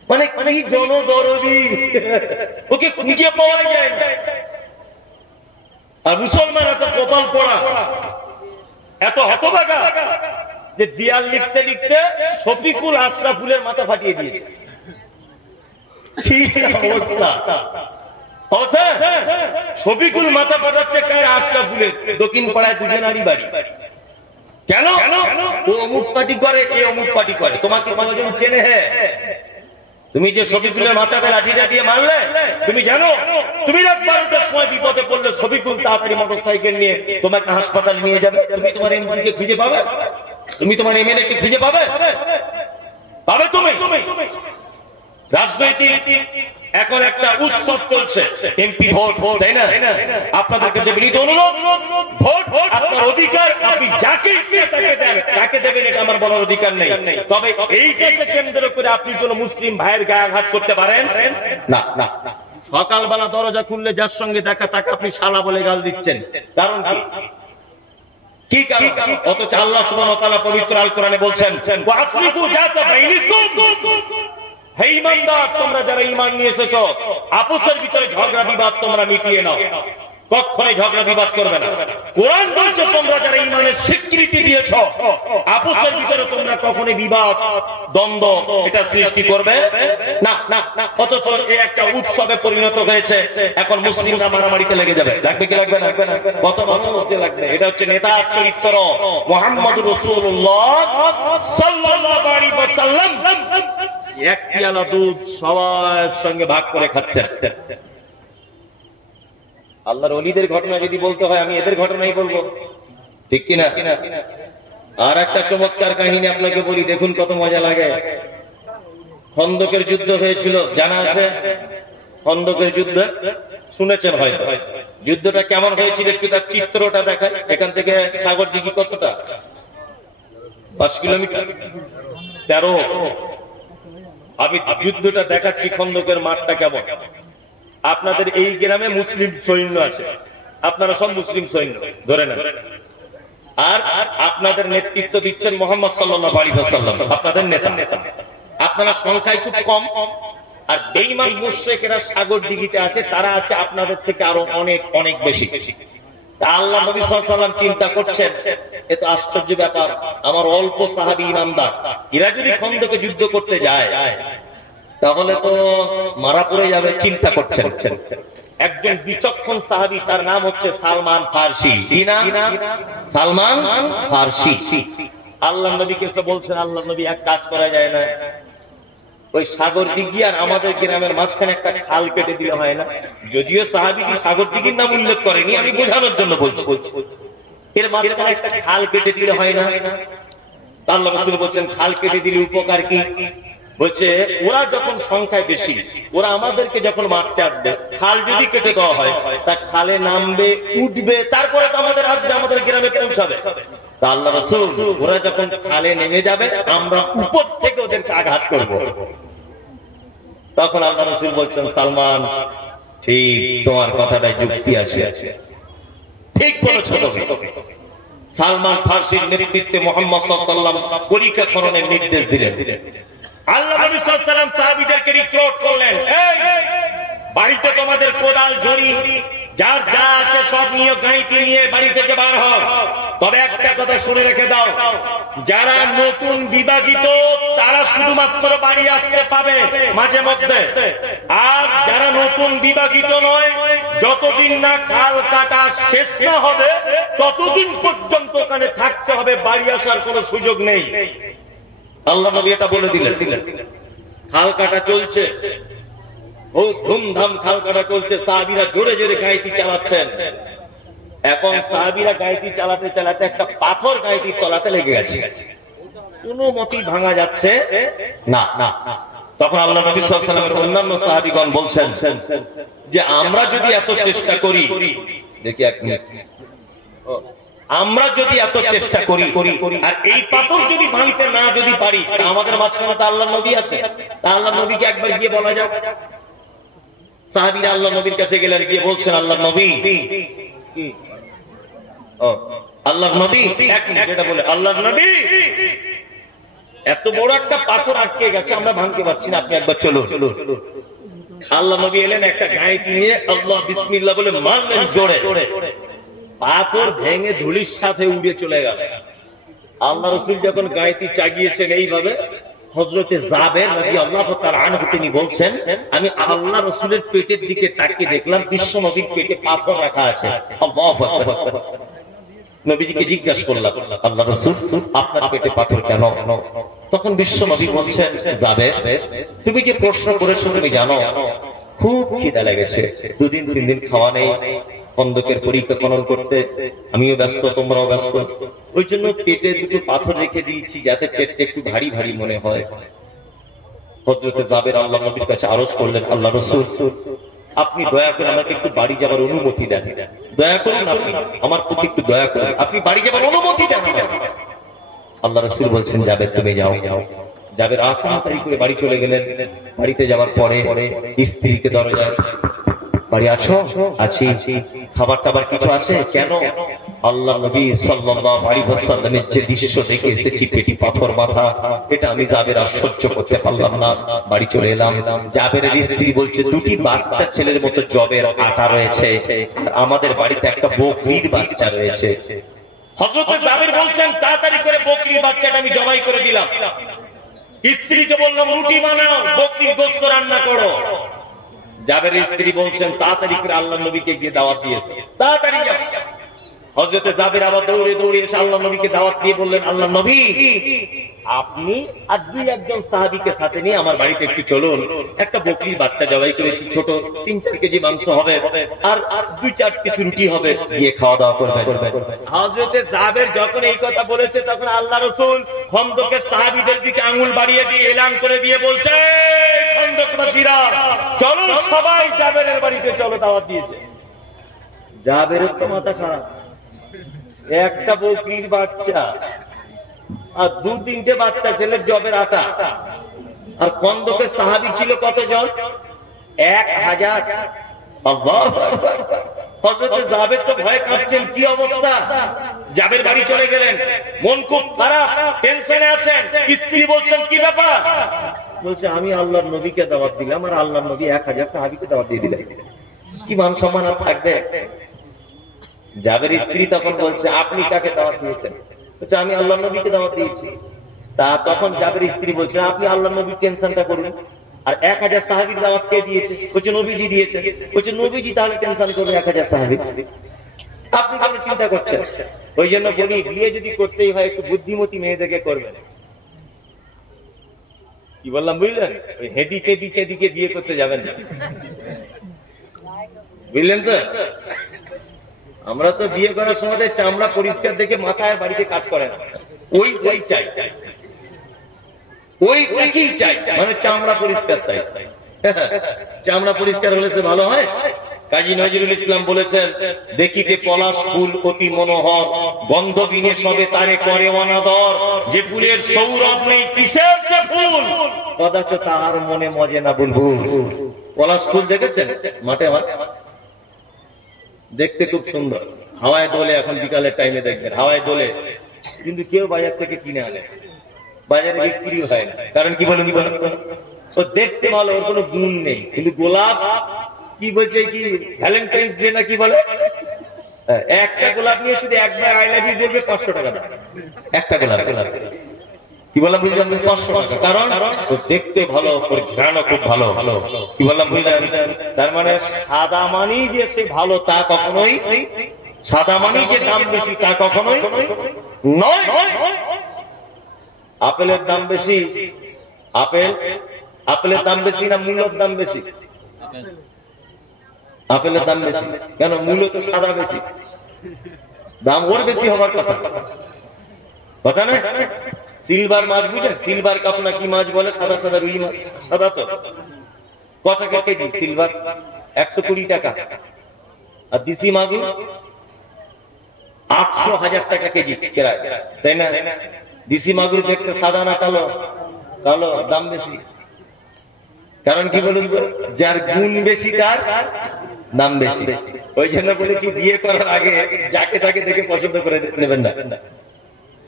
মানে কি জনদরদি, ওকে খুঁজে পাওয়া যায় না। আর মুসলমান এত কপাল পোড়া, এত হতভাগা যে দেয়াল লিখতে লিখতে শফিকুল আশরাফুলের মাথা ফাটিয়ে দিয়েছে। কি অবস্থা! শফিকুল মাথা ফাটাচ্ছে কার? আশরাফুলের। দক্ষিণ পাড়ায় দুজনারই বাড়ি। কেন? ও অমুক পার্টি করে, এ অমুক পার্টি করে। তোমাকে কতজন চেনে? হ্যাঁ, তুমি যে শফিকুলের মাথাতে লাঠিটা দিয়ে মারলে, তুমি জানো তুমি রাত 12টার সময় বিপদে পড়লে শফিকুল তাড়াতাড়ি মোটরসাইকেল নিয়ে তোমাকে হাসপাতালে নিয়ে যাবে। তুমি তোমার এমপি কে খুঁজে পাবে? তুমি তোমার এমএলএ কে খুঁজে পাবে? পাবে তুমি? রাজনৈতিক এখন একটা উৎসব চলছে, এমপি ভোট, তাই না? আপনাদের কাছে বিনীত অনুরোধ, ভোট আপনার অধিকার, আপনি যাকে ইচ্ছে তাকে দেন, কাকে দেবেন এটা আমার বলার অধিকার নেই। তবে এইটাকে কেন্দ্র করে আপনি কোন মুসলিম ভাইয়ের গায়ে আঘাত করতে পারেন না। না, সকালবেলা দরজা খুললে যার সঙ্গে দেখা তাকে আপনি শালা বলে গাল দিচ্ছেন, কারণ কি? কি কারণ? অথচ আল্লাহ সুবহানাহু ওয়া তাআলা পবিত্র আল কোরআনে বলছেন, ওয়াসলিকু যাতা বাইনিকুম, হে ঈমানদার, তোমরা যারা ঈমান নিয়ে এসেছো, আপসের ভিতরে ঝগড়া বিবাদ তোমরা মিটিয়ে নাও। কখনোই ঝগড়া বিবাদ করবে না। কোরআন বলছে তোমরা যারা ঈমানের স্বীকৃতি দিয়েছো, আপসের ভিতরে তোমরা কখনোই বিবাদ, দ্বন্দ্ব এটা সৃষ্টি করবে না। অথচ এই একটা উৎসবে পরিণত হয়েছে। এখন মুসলিমরা মারামারিতে লেগে যাবে। লাগবে কি লাগবে না? কত মানুষ লাগবে? এটা হচ্ছে নেতার চরিত্র। মুহাম্মদুর রাসূলুল্লাহ সাল্লাল্লাহু আলাইহি ওয়াসাল্লাম এক পিয়ালা দুধ সবার সঙ্গে ভাগ করে খাচ্ছেন। আল্লাহর ওলিদের ঘটনা যদি বলতে হয়, আমি এদের ঘটনাই বলবো, ঠিক কিনা? আর একটা চমৎকার কাহিনী আপনাকে বলি, দেখুন কত মজা লাগে। খন্দকের যুদ্ধ হয়েছিল, জানা আছে? খন্দকের যুদ্ধ শুনেছেন হয়তো। যুদ্ধটা কেমন হয়েছিল একটু তার চিত্রটা দেখায়। এখান থেকে সাগর দিঘি কতটা? 5 কিলোমিটার, 13। আমি যুদ্ধটা দেখাচ্ছি, খন্দকের মাঠটা কেমন। আপনাদের এই গ্রামে মুসলিম সৈন্য আছে, আপনারা সব মুসলিম সৈন্য ধরে নেন। আর আপনাদের নেতৃত্ব দিচ্ছেন মুহাম্মদ সাল্লাল্লাহু আলাইহি ওয়াসাল্লাম, আপনাদের নেতা। আপনারা সংখ্যায় খুব কম, আর বেঈমান মুশরিকরা সাগর দিঘিতে আছে, তারা আছে আপনাদের থেকে আরো অনেক অনেক বেশি। আল্লাহ নবী সাল্লাল্লাহু আলাইহি ওয়াসাল্লাম চিন্তা করছেন, এ তো আশ্চর্য ব্যাপার, আমার অল্প সাহাবী ইমানদার, এরা যদি খন্দকে যুদ্ধ করতে যায় তাহলে তো মারা পড়ে যাবে। চিন্তা করছেন। একজন বিচক্ষণ সাহাবী, তার নাম হচ্ছে সালমান ফারসি। কি নাম? সালমান ফারসি। আল্লাহ নবীকে এসে বলছেন, আল্লাহ নবী এক কাজ করা যায় না, ওই সাগর দিঘি আর আমাদের গ্রামের মাঝখানে একটা খাল কেটে দিলে হয় না? যদিও সাহাবীটি সাগর দিঘির নাম উল্লেখ করেনি, আমি বোঝানোর জন্য বলছি, এর মাঝখানে একটা খাল কেটে দিলে হয় না? আল্লাহ রাসূল বলছেন, খাল কেটে দিলে উপকার কি? বলছে, ওরা যখন সংখ্যায় বেশি, ওরা আমাদেরকে যখন মারতে আসবে, খাল যদি কেটে দেওয়া হয়, তা খালে নামবে, উঠবে, তারপরে তো আমাদের আসবে, আমাদের গ্রামে পৌঁছাবে। তা আল্লাহ রাসূল, ওরা যখন খালে নেমে যাবে, আমরা উপর থেকে ওদেরকে আঘাত করব। তখন আল্লাহ রাসূল বলছেন, সালমান, ঠিক তোমার কথাটায় যুক্তি আছে, ঠিক বলেছো তুমি। সালমান ফারসির নেতৃত্বে মুহাম্মদ সাল্লাল্লাহু আলাইহি ওয়াসাল্লাম পরীক্ষা খননের নির্দেশ দিলেন। আল্লাহ নবী সাল্লাল্লাহু আলাইহি ওয়াসাল্লাম সাহাবীদেরকে রিক্রুট করলেন, এই বাড়িতে তোমাদের কোদাল, ঝুড়ি, যার যা আছে সব নিয়ে, গাঁইতি নিয়ে বাড়ি থেকে বার হও। তবে একটা কথা শুনে রেখে দাও, যারা নতুন বিবাহিত তারা শুধুমাত্র বাড়ি আসতে পাবে মাঝে মধ্যে, আর যারা নতুন বিবাহিত নয়, যতদিন না খাল কাটা শেষ না হবে ততদিন পর্যন্ত ওখানে থাকতে হবে, বাড়ি আসার কোনো সুযোগ নেই। আল্লাহ নবী এটা বলে দিলেন। খাল কাটা চলছে, খুব ধুমধাম খাল কাটা চলছে, সাহাবীরা জোরে জোরে গাইতি চালাচ্ছেন। এখন সাহাবীরা গাইতি চালাতে চালাতে একটা পাথর গাইতির তলাতে লেগে গেছে, কোনো মতেই ভাঙা যাচ্ছে না। তখন আল্লাহ নবী সাল্লাল্লাহু আলাইহি ওয়াসাল্লামের অন্যান্য সাহাবীগণ বলছেন যে, আমরা যদি এত চেষ্টা করি, দেখি এক মিনিট, আমরা যদি এত চেষ্টা করি আর এই পাথর যদি ভাঙতে না যদি পারি, আমাদের মাঝখানে তো আল্লাহর নবী আছে, তা আল্লাহর নবীকে একবার গিয়ে বলা যাক। সাহাবীরা আল্লাহর নবীর কাছে গেলেন, গিয়ে বলছেন, আল্লাহর নবী, আল্লাহর নবী, এক মিনিট, এটা বলে, আল্লাহর নবী এত বড় একটা পাথর আটকে গেছে, আমরা ভাঙতে পারছি না, আপনি একবার চলুন। আল্লাহ নবী এলেন, একটা গাঁইতি নিয়ে আল্লাহ বিসমিল্লাহ বলে মারলেন জোরে, পাথর ভেঙে ধুলির সাথে উড়ে চলে গেল। আল্লাহ রাসূল যখন গাঁইতি চাগিয়েছেন এইভাবে, হযরতে জাবের রাদিয়াল্লাহু তাআলা আনহু তিনি বলছেন, আমি আল্লাহ রাসূলের পেটের দিকে তাকিয়ে দেখলাম বিশ্ব নবীর পেটে পাথর রাখা আছে। আল্লাহু আকবার। নবীজিকে জিজ্ঞাসা করলাম, আল্লাহ রাসূল আপনার পেটে পাথর কেন? তখন বিশ্ব নবী বলছেন, জাবের তুমি যে প্রশ্ন করেছো তুমি জানো খুব খিদা লেগেছে, 2 দিন 3 দিন খাওয়া নেই, খন্দকের পরীক্ষা খনন করতে আমিও ব্যস্ত, তোমরাও ব্যস্ত, ওই জন্য পেটে দুটো পাথর রেখে দিয়েছি যাতে পেটটা একটু ভারী ভারী মনে হয়। হযরতে জাবের আল্লাহ নবীর কাছে আরজ করলেন, আল্লাহ রাসূল আপনি দয়া করে আমাকে একটু বাড়ি যাবার অনুমতি দেন, দয়া করুন, আপনি আমার প্রতি একটু দয়া করুন, আপনি বাড়ি যাবার অনুমতি দেন। আল্লাহ রাসূল বলছেন, জাবের তুমি যাও। জাবের তাড়াতাড়ি করে বাড়ি চলে গেলেন। বাড়িতে যাওয়ার পরে স্ত্রীকে দরজায়, বাড়ি আছো? আছি। খাবার টাবার কিছু আছে? কেন? আল্লাহ নবী সাল্লাল্লাহু আলাইহি ওয়াসাল্লামের যে দৃশ্য দেখে এসেছি, পেটি পাথর মাথা, এটা আমি জাবের আর সহ্য করতে পারলাম না, বাড়ি চলে এলাম। জাবেরের স্ত্রী বলছে, 2টি বাচ্চা ছেলের মতো জবের আটা রয়েছে, আমাদের বাড়িতে একটা বকরির বাচ্চা রয়েছে। হযরতে জাবের বলছেন, তাড়াতাড়ি করে বকরির বাচ্চাটা আমি জবাই করে দিলাম। স্ত্রীকে বললাম, রুটি বানাও, বকরির গোশত রান্না করো। জাবেরের স্ত্রী বলছেন, তাড়াতাড়ি করে আল্লাহ নবীকে গিয়ে দাওয়াত দিয়েছে, তাড়াতাড়ি যাও। হযরতে জাবের আবার দৌড়ে দৌড়ে এসে আল্লাহ নবীকে দাওয়াত দিয়ে বললেন, আল্লাহ নবী আপনি আর 2-1 সাহাবীকে সাথে নিয়ে আমার বাড়িতে একটু চলুন, একটা বকরির বাচ্চা জবাই করেছি, ছোট 3-4 কেজি মাংস হবে, আর 2-4 পিস রুটি হবে, গিয়ে খাওয়া দাওয়া করবেন। হযরতে জাবের যখন এই কথা বলেছে, তখন আল্লাহ রাসূল খন্দকের সাহাবীদের দিকে আঙ্গুল বাড়িয়ে দিয়ে এলান করে দিয়ে বলছে, খন্দকবাসীরা চলো সবাই জাবেরের বাড়িতে চলো, দাওয়াত দিয়েছে। জাবেরের তো মাথা খারাপ, একটা বকরির বাচ্চা আর 2-3টে বাচ্চা ছেলের জবের আটা, আর খন্দকের সাহাবী ছিল কতজন? 1000। আল্লাহু আকবার। হযরতে জাবের তো ভয় কাঁপছেন, কি অবস্থা। জাবের বাড়ি চলে গেলেন, মন খুব খারাপ, টেনশনে আছেন। স্ত্রী বলছেন, কি ব্যাপার? বলছে, আমি আল্লাহর নবীকে দাওয়াত দিলাম আর আল্লাহর নবী 1000 সাহাবীকে দাওয়াত দিয়ে দিলেন, কি মান সম্মান আর থাকবে? জাবের স্ত্রী তখন বলছে, আপনি কাকে দাওয়াত দিয়েছেন? বলছে, আমি আল্লাহর নবীকে দাওয়াত দিয়েছি। তা তখন জাবের স্ত্রী বলছে, আপনি আল্লাহর নবীর টেনশনটা করুন, আর 1000 সাহাবীর দাওয়াত কে দিয়েছে? বলছে, নবীজি দিয়েছে। বলছে, নবীজি তাহলে টেনশন করবে 1000 সাহাবী, আপনি কেন চিন্তা করছেন? ওই জন্য বলি, বিয়ে যদি করতেই হয় একটু বুদ্ধিমতী মেয়ে দেখে করবেন। কি বললাম বুঝলেন? ওই হেডি টেডি চেদিকে বিয়ে করতে যাবেন না, বুঝলেন তো? আমরা তো বিয়ে করার সময় চামড়া পরিষ্কার দেখে মাথায় বাড়িতে কাজ করে না, ওইটাই চাই, ওইটাকেই চাই, মানে চামড়া পরিষ্কার। তাই চামড়া পরিষ্কার হলে সে ভালো হয়। কাজী নজরুল ইসলাম বলেছেন, দেখিতে পলাশ ফুল অতি মনোহর, গন্ধ বিনে সবে তারে করে অনাদর, যে ফুলের সৌরভ নেই কিসের সে ফুল, কদাচ তাহার মনে মজে না বুলবুল। পলাশ ফুল দেখেছেন মাঠে? দেখতে খুব সুন্দর, হাওয়ায় দোলে, এখন বিকালের টাইমে দেখবেন হাওয়ায় দোলে, কিন্তু কেউ বাজার থেকে কিনে আনে, বাজারে বিক্রি হয় না। কারণ কি বলুন, ও দেখতে ভালো, ওর কোনো গুণ নেই। কিন্তু গোলাপ কি বলছে, কি ভ্যালেন্টাইন্স ডে না কি বলে, একটা গোলাপ নিয়ে শুধু একবার আই লাভ ইউ বলবে 500 টাকা দাম, একটা গোলাপ। কি বললাম বুঝলেন? 500 টাকা। কারণ ও দেখতে ভালো, ওর ঘ্রাণও খুব ভালো। কি বললাম বুঝলেন? তার মানে সাদা মানেই যে সে ভালো তা কখনোই, সাদা মানেই যে দাম বেশি তা কখনোই নয়। আপেলের দাম বেশি, আপেলের দাম বেশি না মূলর দাম বেশি? আপেলের দাম বেশি। কেন? মূল তো সাদা বেশি, দাম ওর বেশি হবার কথা, কথা না? সিলভার মাছ বুঝেন? সিলভার কাপ না কি মাছ বলে, সাদা সাদা রুই মাছ, সাদা তো। কত টাকা কেজি সিলভার? 120 টাকা। আর দেশি মাগুর 800-1000 টাকা কেজি কেরায়, তাই না? দেশি মাগুর দেখতে সাদা না কালো? কালো, দাম বেশি। কারণ কি বলুন তো, যার গুণ বেশি তার দাম বেশি। ওই জন্য বলেছি, বিয়ে করার আগে যাকে তাকে দেখে পছন্দ করে নেবেন না।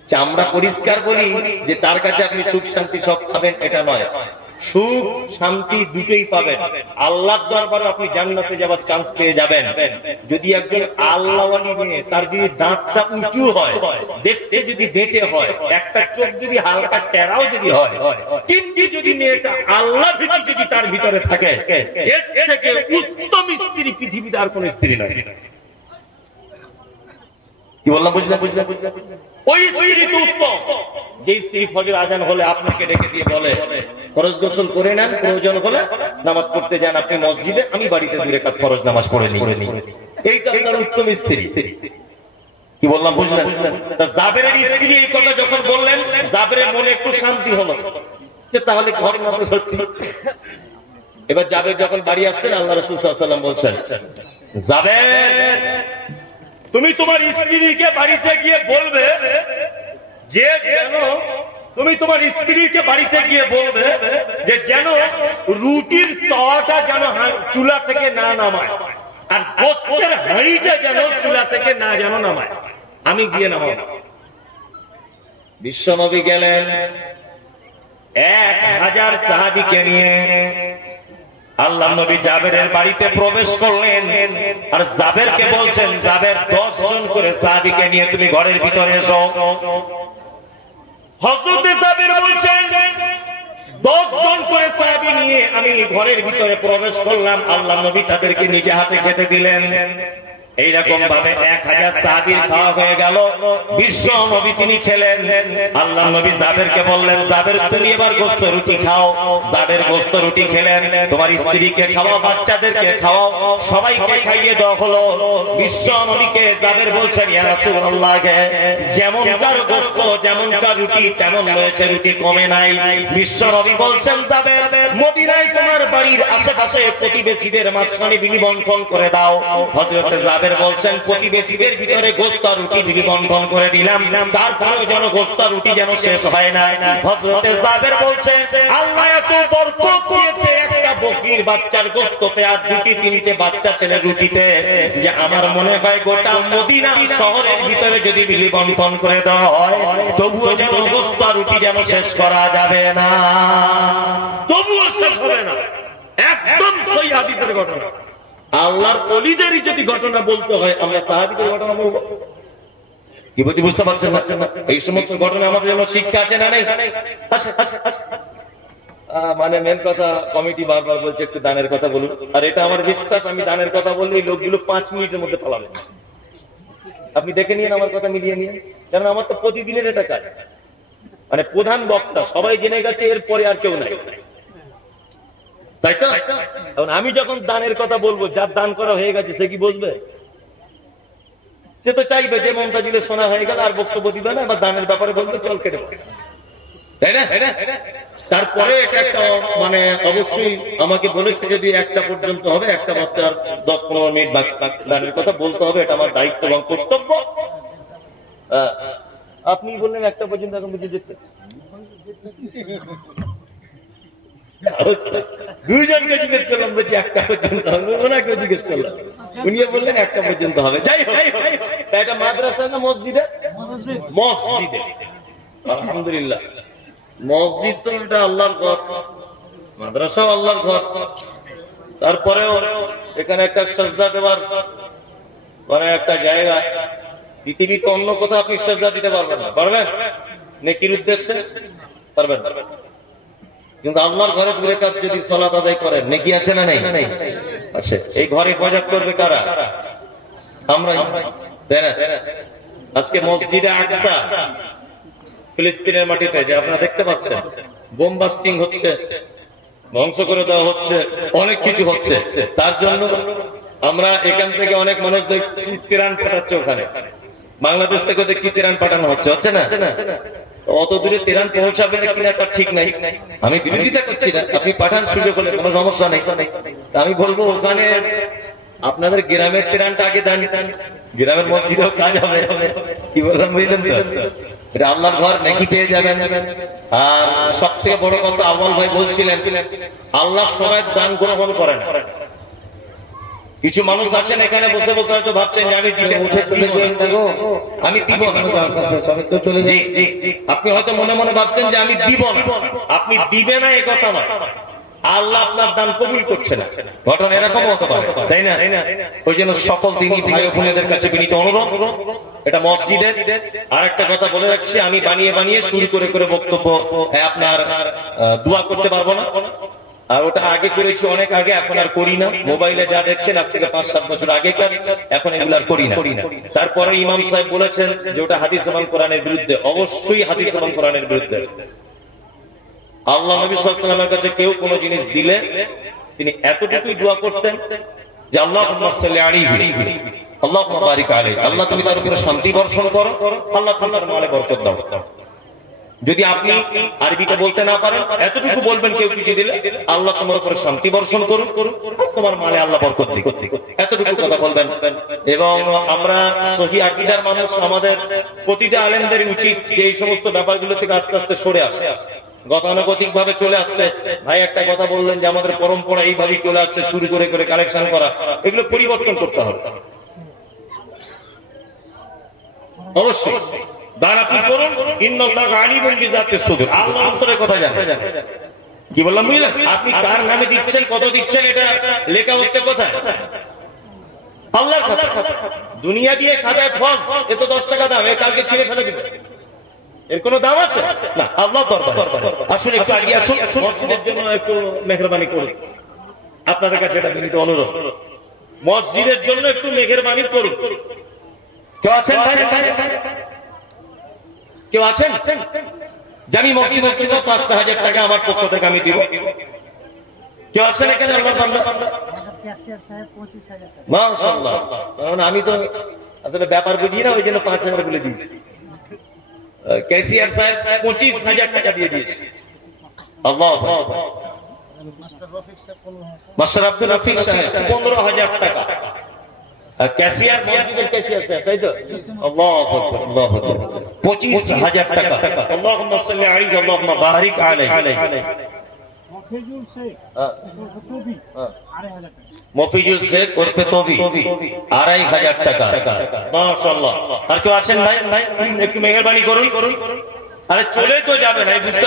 চামড়া পরিষ্কার বলি যে তার কাছে আপনি সুখ শান্তি সব পাবেন এটা নয়, সুখ শান্তি দুটোই পাবেন। আল্লাহর দরবারে আপনি জান্নাতে যাবার চান্স পেয়ে যাবেন যদি একজন আল্লাহওয়ালি মেয়ে, তার যদি দাঁতটা উঁচু হয়, দেখতে যদি বেঁটে হয়, একটা চোখ যদি হালকা টেরাও যদি হয়, কিন্তু যদি মেয়েটা আল্লাহ ভীতি যদি তার ভিতরে থাকে, এর থেকে উত্তম স্ত্রী পৃথিবীতে আর কোন স্ত্রী নয়। কি বললাম বুঝলেন? ওই স্ত্রী তো উত্তম যে স্ত্রী ফজর আজান হলে আপনাকে ডেকে দিয়ে বলে ফরজ গোসল করে নেন, প্রয়োজন হলে নামাজ পড়তে যান আপনি মসজিদে, আমি বাড়িতে 2 রাকাত ফরজ নামাজ পড়ে নিই। এইটা তার উত্তম স্ত্রী। কি বললাম বুঝলেন? তা জাবেরের স্ত্রী এই কথা যখন বললেন, জাবেরের মনে একটু শান্তি হলো যে তাহলে ঘটনা তো সত্যি। এবার জাবের যখন বাড়ি আসছেন, আল্লাহ রাসূল সাল্লাল্লাহু আলাইহি ওয়াসাল্লাম বলছেন, জাবের তুমি তোমার স্ত্রীকে বাড়িতে গিয়ে বলবে যে যেন, তুমি তোমার স্ত্রীকে বাড়িতে গিয়ে বলবে যে যেন রুটির তাওয়াটা যেন চুলা থেকে না নামায়, আর গোশতের হাঁড়িটা যেন চুলা থেকে না যেন নামায়, আমি গিয়ে নামাবো। বিশ্বনবী গেলেন 1000 সাহাবীকে নিয়ে, আল্লাহ নবী জাবেরের বাড়িতে প্রবেশ করলেন, আর জাবেরকে বলছেন, জাবের 10 জন করে সাহাবীকে নিয়ে তুমি ঘরের ভিতরে এসো। হযরত জাবের বলছেন 10 জন করে সাহাবী নিয়ে আমি ঘরের ভিতরে প্রবেশ করলাম, আল্লাহ নবী তাদেরকে নিজে হাতে খেতে দিলেন। এইরকম ভাবে 1000 সাহাবীর খাওয়া হয়ে গেল। বিশ্ব নবী তিনি খেলেন। আল্লাহ নবী জাবেরকে বললেন, জাবের তুমি এবার গোশত রুটি খাও। জাবের গোশত রুটি খেলেন, তোমার স্ত্রীকে খাওয়াও, বাচ্চাদেরকে খাওয়াও, সবাইকে খাইয়ে দেওয়া হলো। বিশ্ব নবীকে জাবের বলছেন, ইয়া রাসূলুল্লাহ, যেমনকার গোশত যেমনকার রুটি তেমন হয়েছে, রুটি কমে নাই। বিশ্ব নবী বলছেন, জাবের মদিনায় তোমার বাড়ির আশেপাশে প্রতিবেশীদের মাঝখানে বিলি-বন্টন করে দাও। হযরত জাবের বলছেন, প্রতিবেশীদের ভিতরে গোশত রুটি বিলি-বন্টন করে দিলাম, তারপরেও যেন গোশত রুটি যেন শেষ হয় না। হযরত জাবের বলছে, আল্লাহ এত বরকত দিয়েছে একটা বকরির বাচ্চার গোশততে আর 2-3টে বাচ্চা ছেলে রুটিতে, যে আমার মনে হয় গোটা মদিনা শহরের ভিতরে যদি বিলি-বন্টন করে দেওয়া হয়, তবুও যেন গোশত রুটি যেন শেষ করা যাবে না, তবুও শেষ হবে না। একদম সহিহ হাদিসের ঘটনা। আল্লাহর ওলিদেরই যদি ঘটনা বলতে হয়, আমরা সাহাবীদের ঘটনা বলবো? কি বলছি বুঝতে পারছেন না? এই সমস্ত ঘটনা আমাদের জন্য শিক্ষা আছে না নেই? মানে মেন কথা, কমিটি বারবার বলছে একটু দানের কথা বলুন, আর এটা আমার বিশ্বাস, আমি দানের কথা বললে এই লোকগুলো 5 মিনিটের মধ্যে পালাবে। আপনি দেখে নিন, আমার কথা মিলিয়ে নিন, কারণ আমার তো প্রতিদিনের এটা কাজ। মানে প্রধান বক্তা সবাই জেনে গেছে, এরপরে আর কেউ নাই, তাই তো? এখন আমি যখন দানের কথা বলবো, যার দান করা হয়ে গেছে সে কি বুঝবে? সে তো চাইবে যে মমতাজুলের শোনা হয়ে গেল, আর বক্তব্য দিবে না, বা দানের ব্যাপারে বলবে চল কেটে, তাই না? তারপরে এটা একটা মানে অবশ্যই আমাকে বলেছে যদি 1টা পর্যন্ত হবে, 1টা বাজতে আর 10-15 মিনিট বাকি, দানের কথা বলতে হবে, এটা আমার দায়িত্ব এবং কর্তব্য। আপনি বললেন 1টা পর্যন্ত, এখন বুঝে যেতে 2 জনকে জিজ্ঞেস করলাম, বলছি 1টা পর্যন্ত হবে, ওনাকেও জিজ্ঞেস করলাম, উনিও বললেন 1টা পর্যন্ত হবে। যাই হোক, এটা মাদ্রাসা না মসজিদে? মসজিদে। আলহামদুলিল্লাহ, মসজিদ তো এটা আল্লাহর ঘর, মাদ্রাসাও আল্লাহর ঘর। তারপরেও এখানে একটা সাজদা দেওয়ার মানে একটা জায়গা, পৃথিবীতে অন্য কোথাও আপনি সাজদা দিতে পারবেন না। পারবেন? নেকির উদ্দেশ্যে পারবেন, কিন্তু আল্লাহর ঘরে 2 রাকাত যদি সালাত আদায় করেন, নেকি আছে না নেই? আছে। এই ঘরে ইবাদত করবে কারা? আমরা, তাই না? আজকে মসজিদে আকসা ফিলিস্তিনের মাটিতে, যে আপনারা দেখতে পাচ্ছেন, বোম বাস্টিং হচ্ছে, ধ্বংস করে দেওয়া হচ্ছে, অনেক কিছু হচ্ছে। তার জন্য আমরা এখান থেকে অনেক মানুষ দেখছি ত্রাণ পাঠাচ্ছে, ওখানে বাংলাদেশ থেকে দেখছি ত্রাণ পাঠানো হচ্ছে না? অত দূরে ত্রাণ পৌঁছাবে কিনা তার ঠিক নাই। আমি বিরোধিতা করছি না, আপনি পাঠান, সুযোগ হলে কোনো সমস্যা নেই। আমি বলবো ওখানে আপনাদের গ্রামের ত্রাণটা আগে দেন, গ্রামের মসজিদেও কাজ হবে। কি বললাম বুঝলেন তো? এটা আল্লাহর ঘর, নেকি পেয়ে যাবেন। আর সব থেকে বড় কথা, আউয়াল ভাই বলছিলেন, আল্লাহ সময় দান গ্রহণ করেন। কিছু মানুষ আছেন এখানে বসে বসে হয়তো ভাবছেন যে আমি দিতে উঠে চলে যাই না গো, আমি দিব না। সবাই তো চলে জি যাই। আপনি হয়তো মনে মনে ভাবছেন যে আমি দিব না, আপনি দিবে না এই কথা নয়, আল্লাহ আপনার দান কবুল করছে না, ঘটনা এরকম হতে পারে, তাই না? ওই জন্য সকল দিনই ভাই ও বোনেদের কাছে বিনীত অনুরোধ, এটা মসজিদের। আর একটা কথা বলে রাখছি, আমি বানিয়ে বানিয়ে শুরু করে করে বক্তব্য আপনার দোয়া করতে পারবো না। আর ওটা আগে করেছি অনেক আগে, এখন আর করি না। মোবাইলে যা দেখছেন আজ থেকে 5-7 বছর আগেকার, এখন এগুলো আর করি না। তারপরে ইমাম সাহেব বলেছেন যে ওটা হাদিস এবং কোরআনের বিরুদ্ধে, অবশ্যই হাদিস এবং কোরআনের বিরুদ্ধে। আল্লাহ নবী সাল্লাল্লাহু আলাইহি ওয়াসাল্লামের কাছে কেউ কোনো জিনিস দিলে তিনি এতটুকুই দোয়া করতেন যে আল্লাহুম্মা সাল্লি আলাইহি আল্লাহুম্মা বারিক আলাইহি, আল্লাহ তুমি তার উপরে শান্তি বর্ষণ করো, আল্লাহ তোমার মালে বরকত দাও। যদি আপনি আরবিতে বলতে না পারেন, এতটুকু বলবেন কেউ কিছু দিলে, আল্লাহ তোমার উপরে শান্তি বর্ষণ করুন, তোমার মালে আল্লাহ বরকত দিক, এতটুকু কথা বলবেন। এবং আমরা সহিহ আকীদার মানুষ, আমাদের প্রতিটা আলেমদের উচিত যে এই সমস্ত ব্যাপারগুলো থেকে আস্তে আস্তে সরে আসে। গতানুগতিক ভাবে চলে আসছে। ভাই একটা কথা বললেন যে আমাদের পরম্পরা এইভাবেই চলে আসছে, শুরু করে করে কালেকশন করা, এগুলো পরিবর্তন করতে হবে অবশ্যই। দান আপনি করুন, ইন্নাল্লাহু আলিমুন বিযাতিস সুদূর, আল্লাহ অন্তরের কথা জানেন। কি বললাম বুঝলেন? আপনি কার নামে দিচ্ছেন, কত দিচ্ছেন, এটা লেখা হচ্ছে কোথায়? আল্লাহর কথা। দুনিয়া দিয়ে খাজায় ফল, এ তো 10 টাকা দাম, এ কালকে ছিঁড়ে ফেলে দিবে, এর কোনো দাম আছে না? আল্লাহ দরবার। আসলে একটু আগে আসুন, মসজিদের জন্য একটু মেহেরবানি করুন, আপনাদের কাছে এটা বিনীত অনুরোধ, মসজিদের জন্য একটু মেহেরবানি করুন। কেউ আছেন ভাই? কেউ আছেন যে আমি মসজিদের জন্য 5,000 টাকা আমার পক্ষ থেকে আমি দিব? কেউ আছেন এখানে আল্লাহর বান্দা? মাশাআল্লাহ। কারণ আমি তো আসলে ব্যাপার বুঝি না, ওই জন্য 5,000 বলে দিয়েছি। ক্যাশিয়ার সাহেব 25,000 টাকা দিয়ে দিয়েছে। আল্লাহু আকবার। মাস্টার আব্দুল রফিক সাহেব 15,000 টাকা। ক্যাশিয়ার, মসজিদের ক্যাশিয়ার সাহেব, তাই তো? আল্লাহু আকবার, আল্লাহু আকবার। 25,000 টাকা। আল্লাহুম্মা সাল্লি আলাইহি আল্লাহুম্মা বারিক আলাইহি। মফিজুল শেখ ওরফে তবি 2,500 টাকা। মাশাআল্লাহ। আর কেউ আছেন ভাই? একটু মেহেরবানি করুন। আরে চলে তো যাবেন, বুঝতে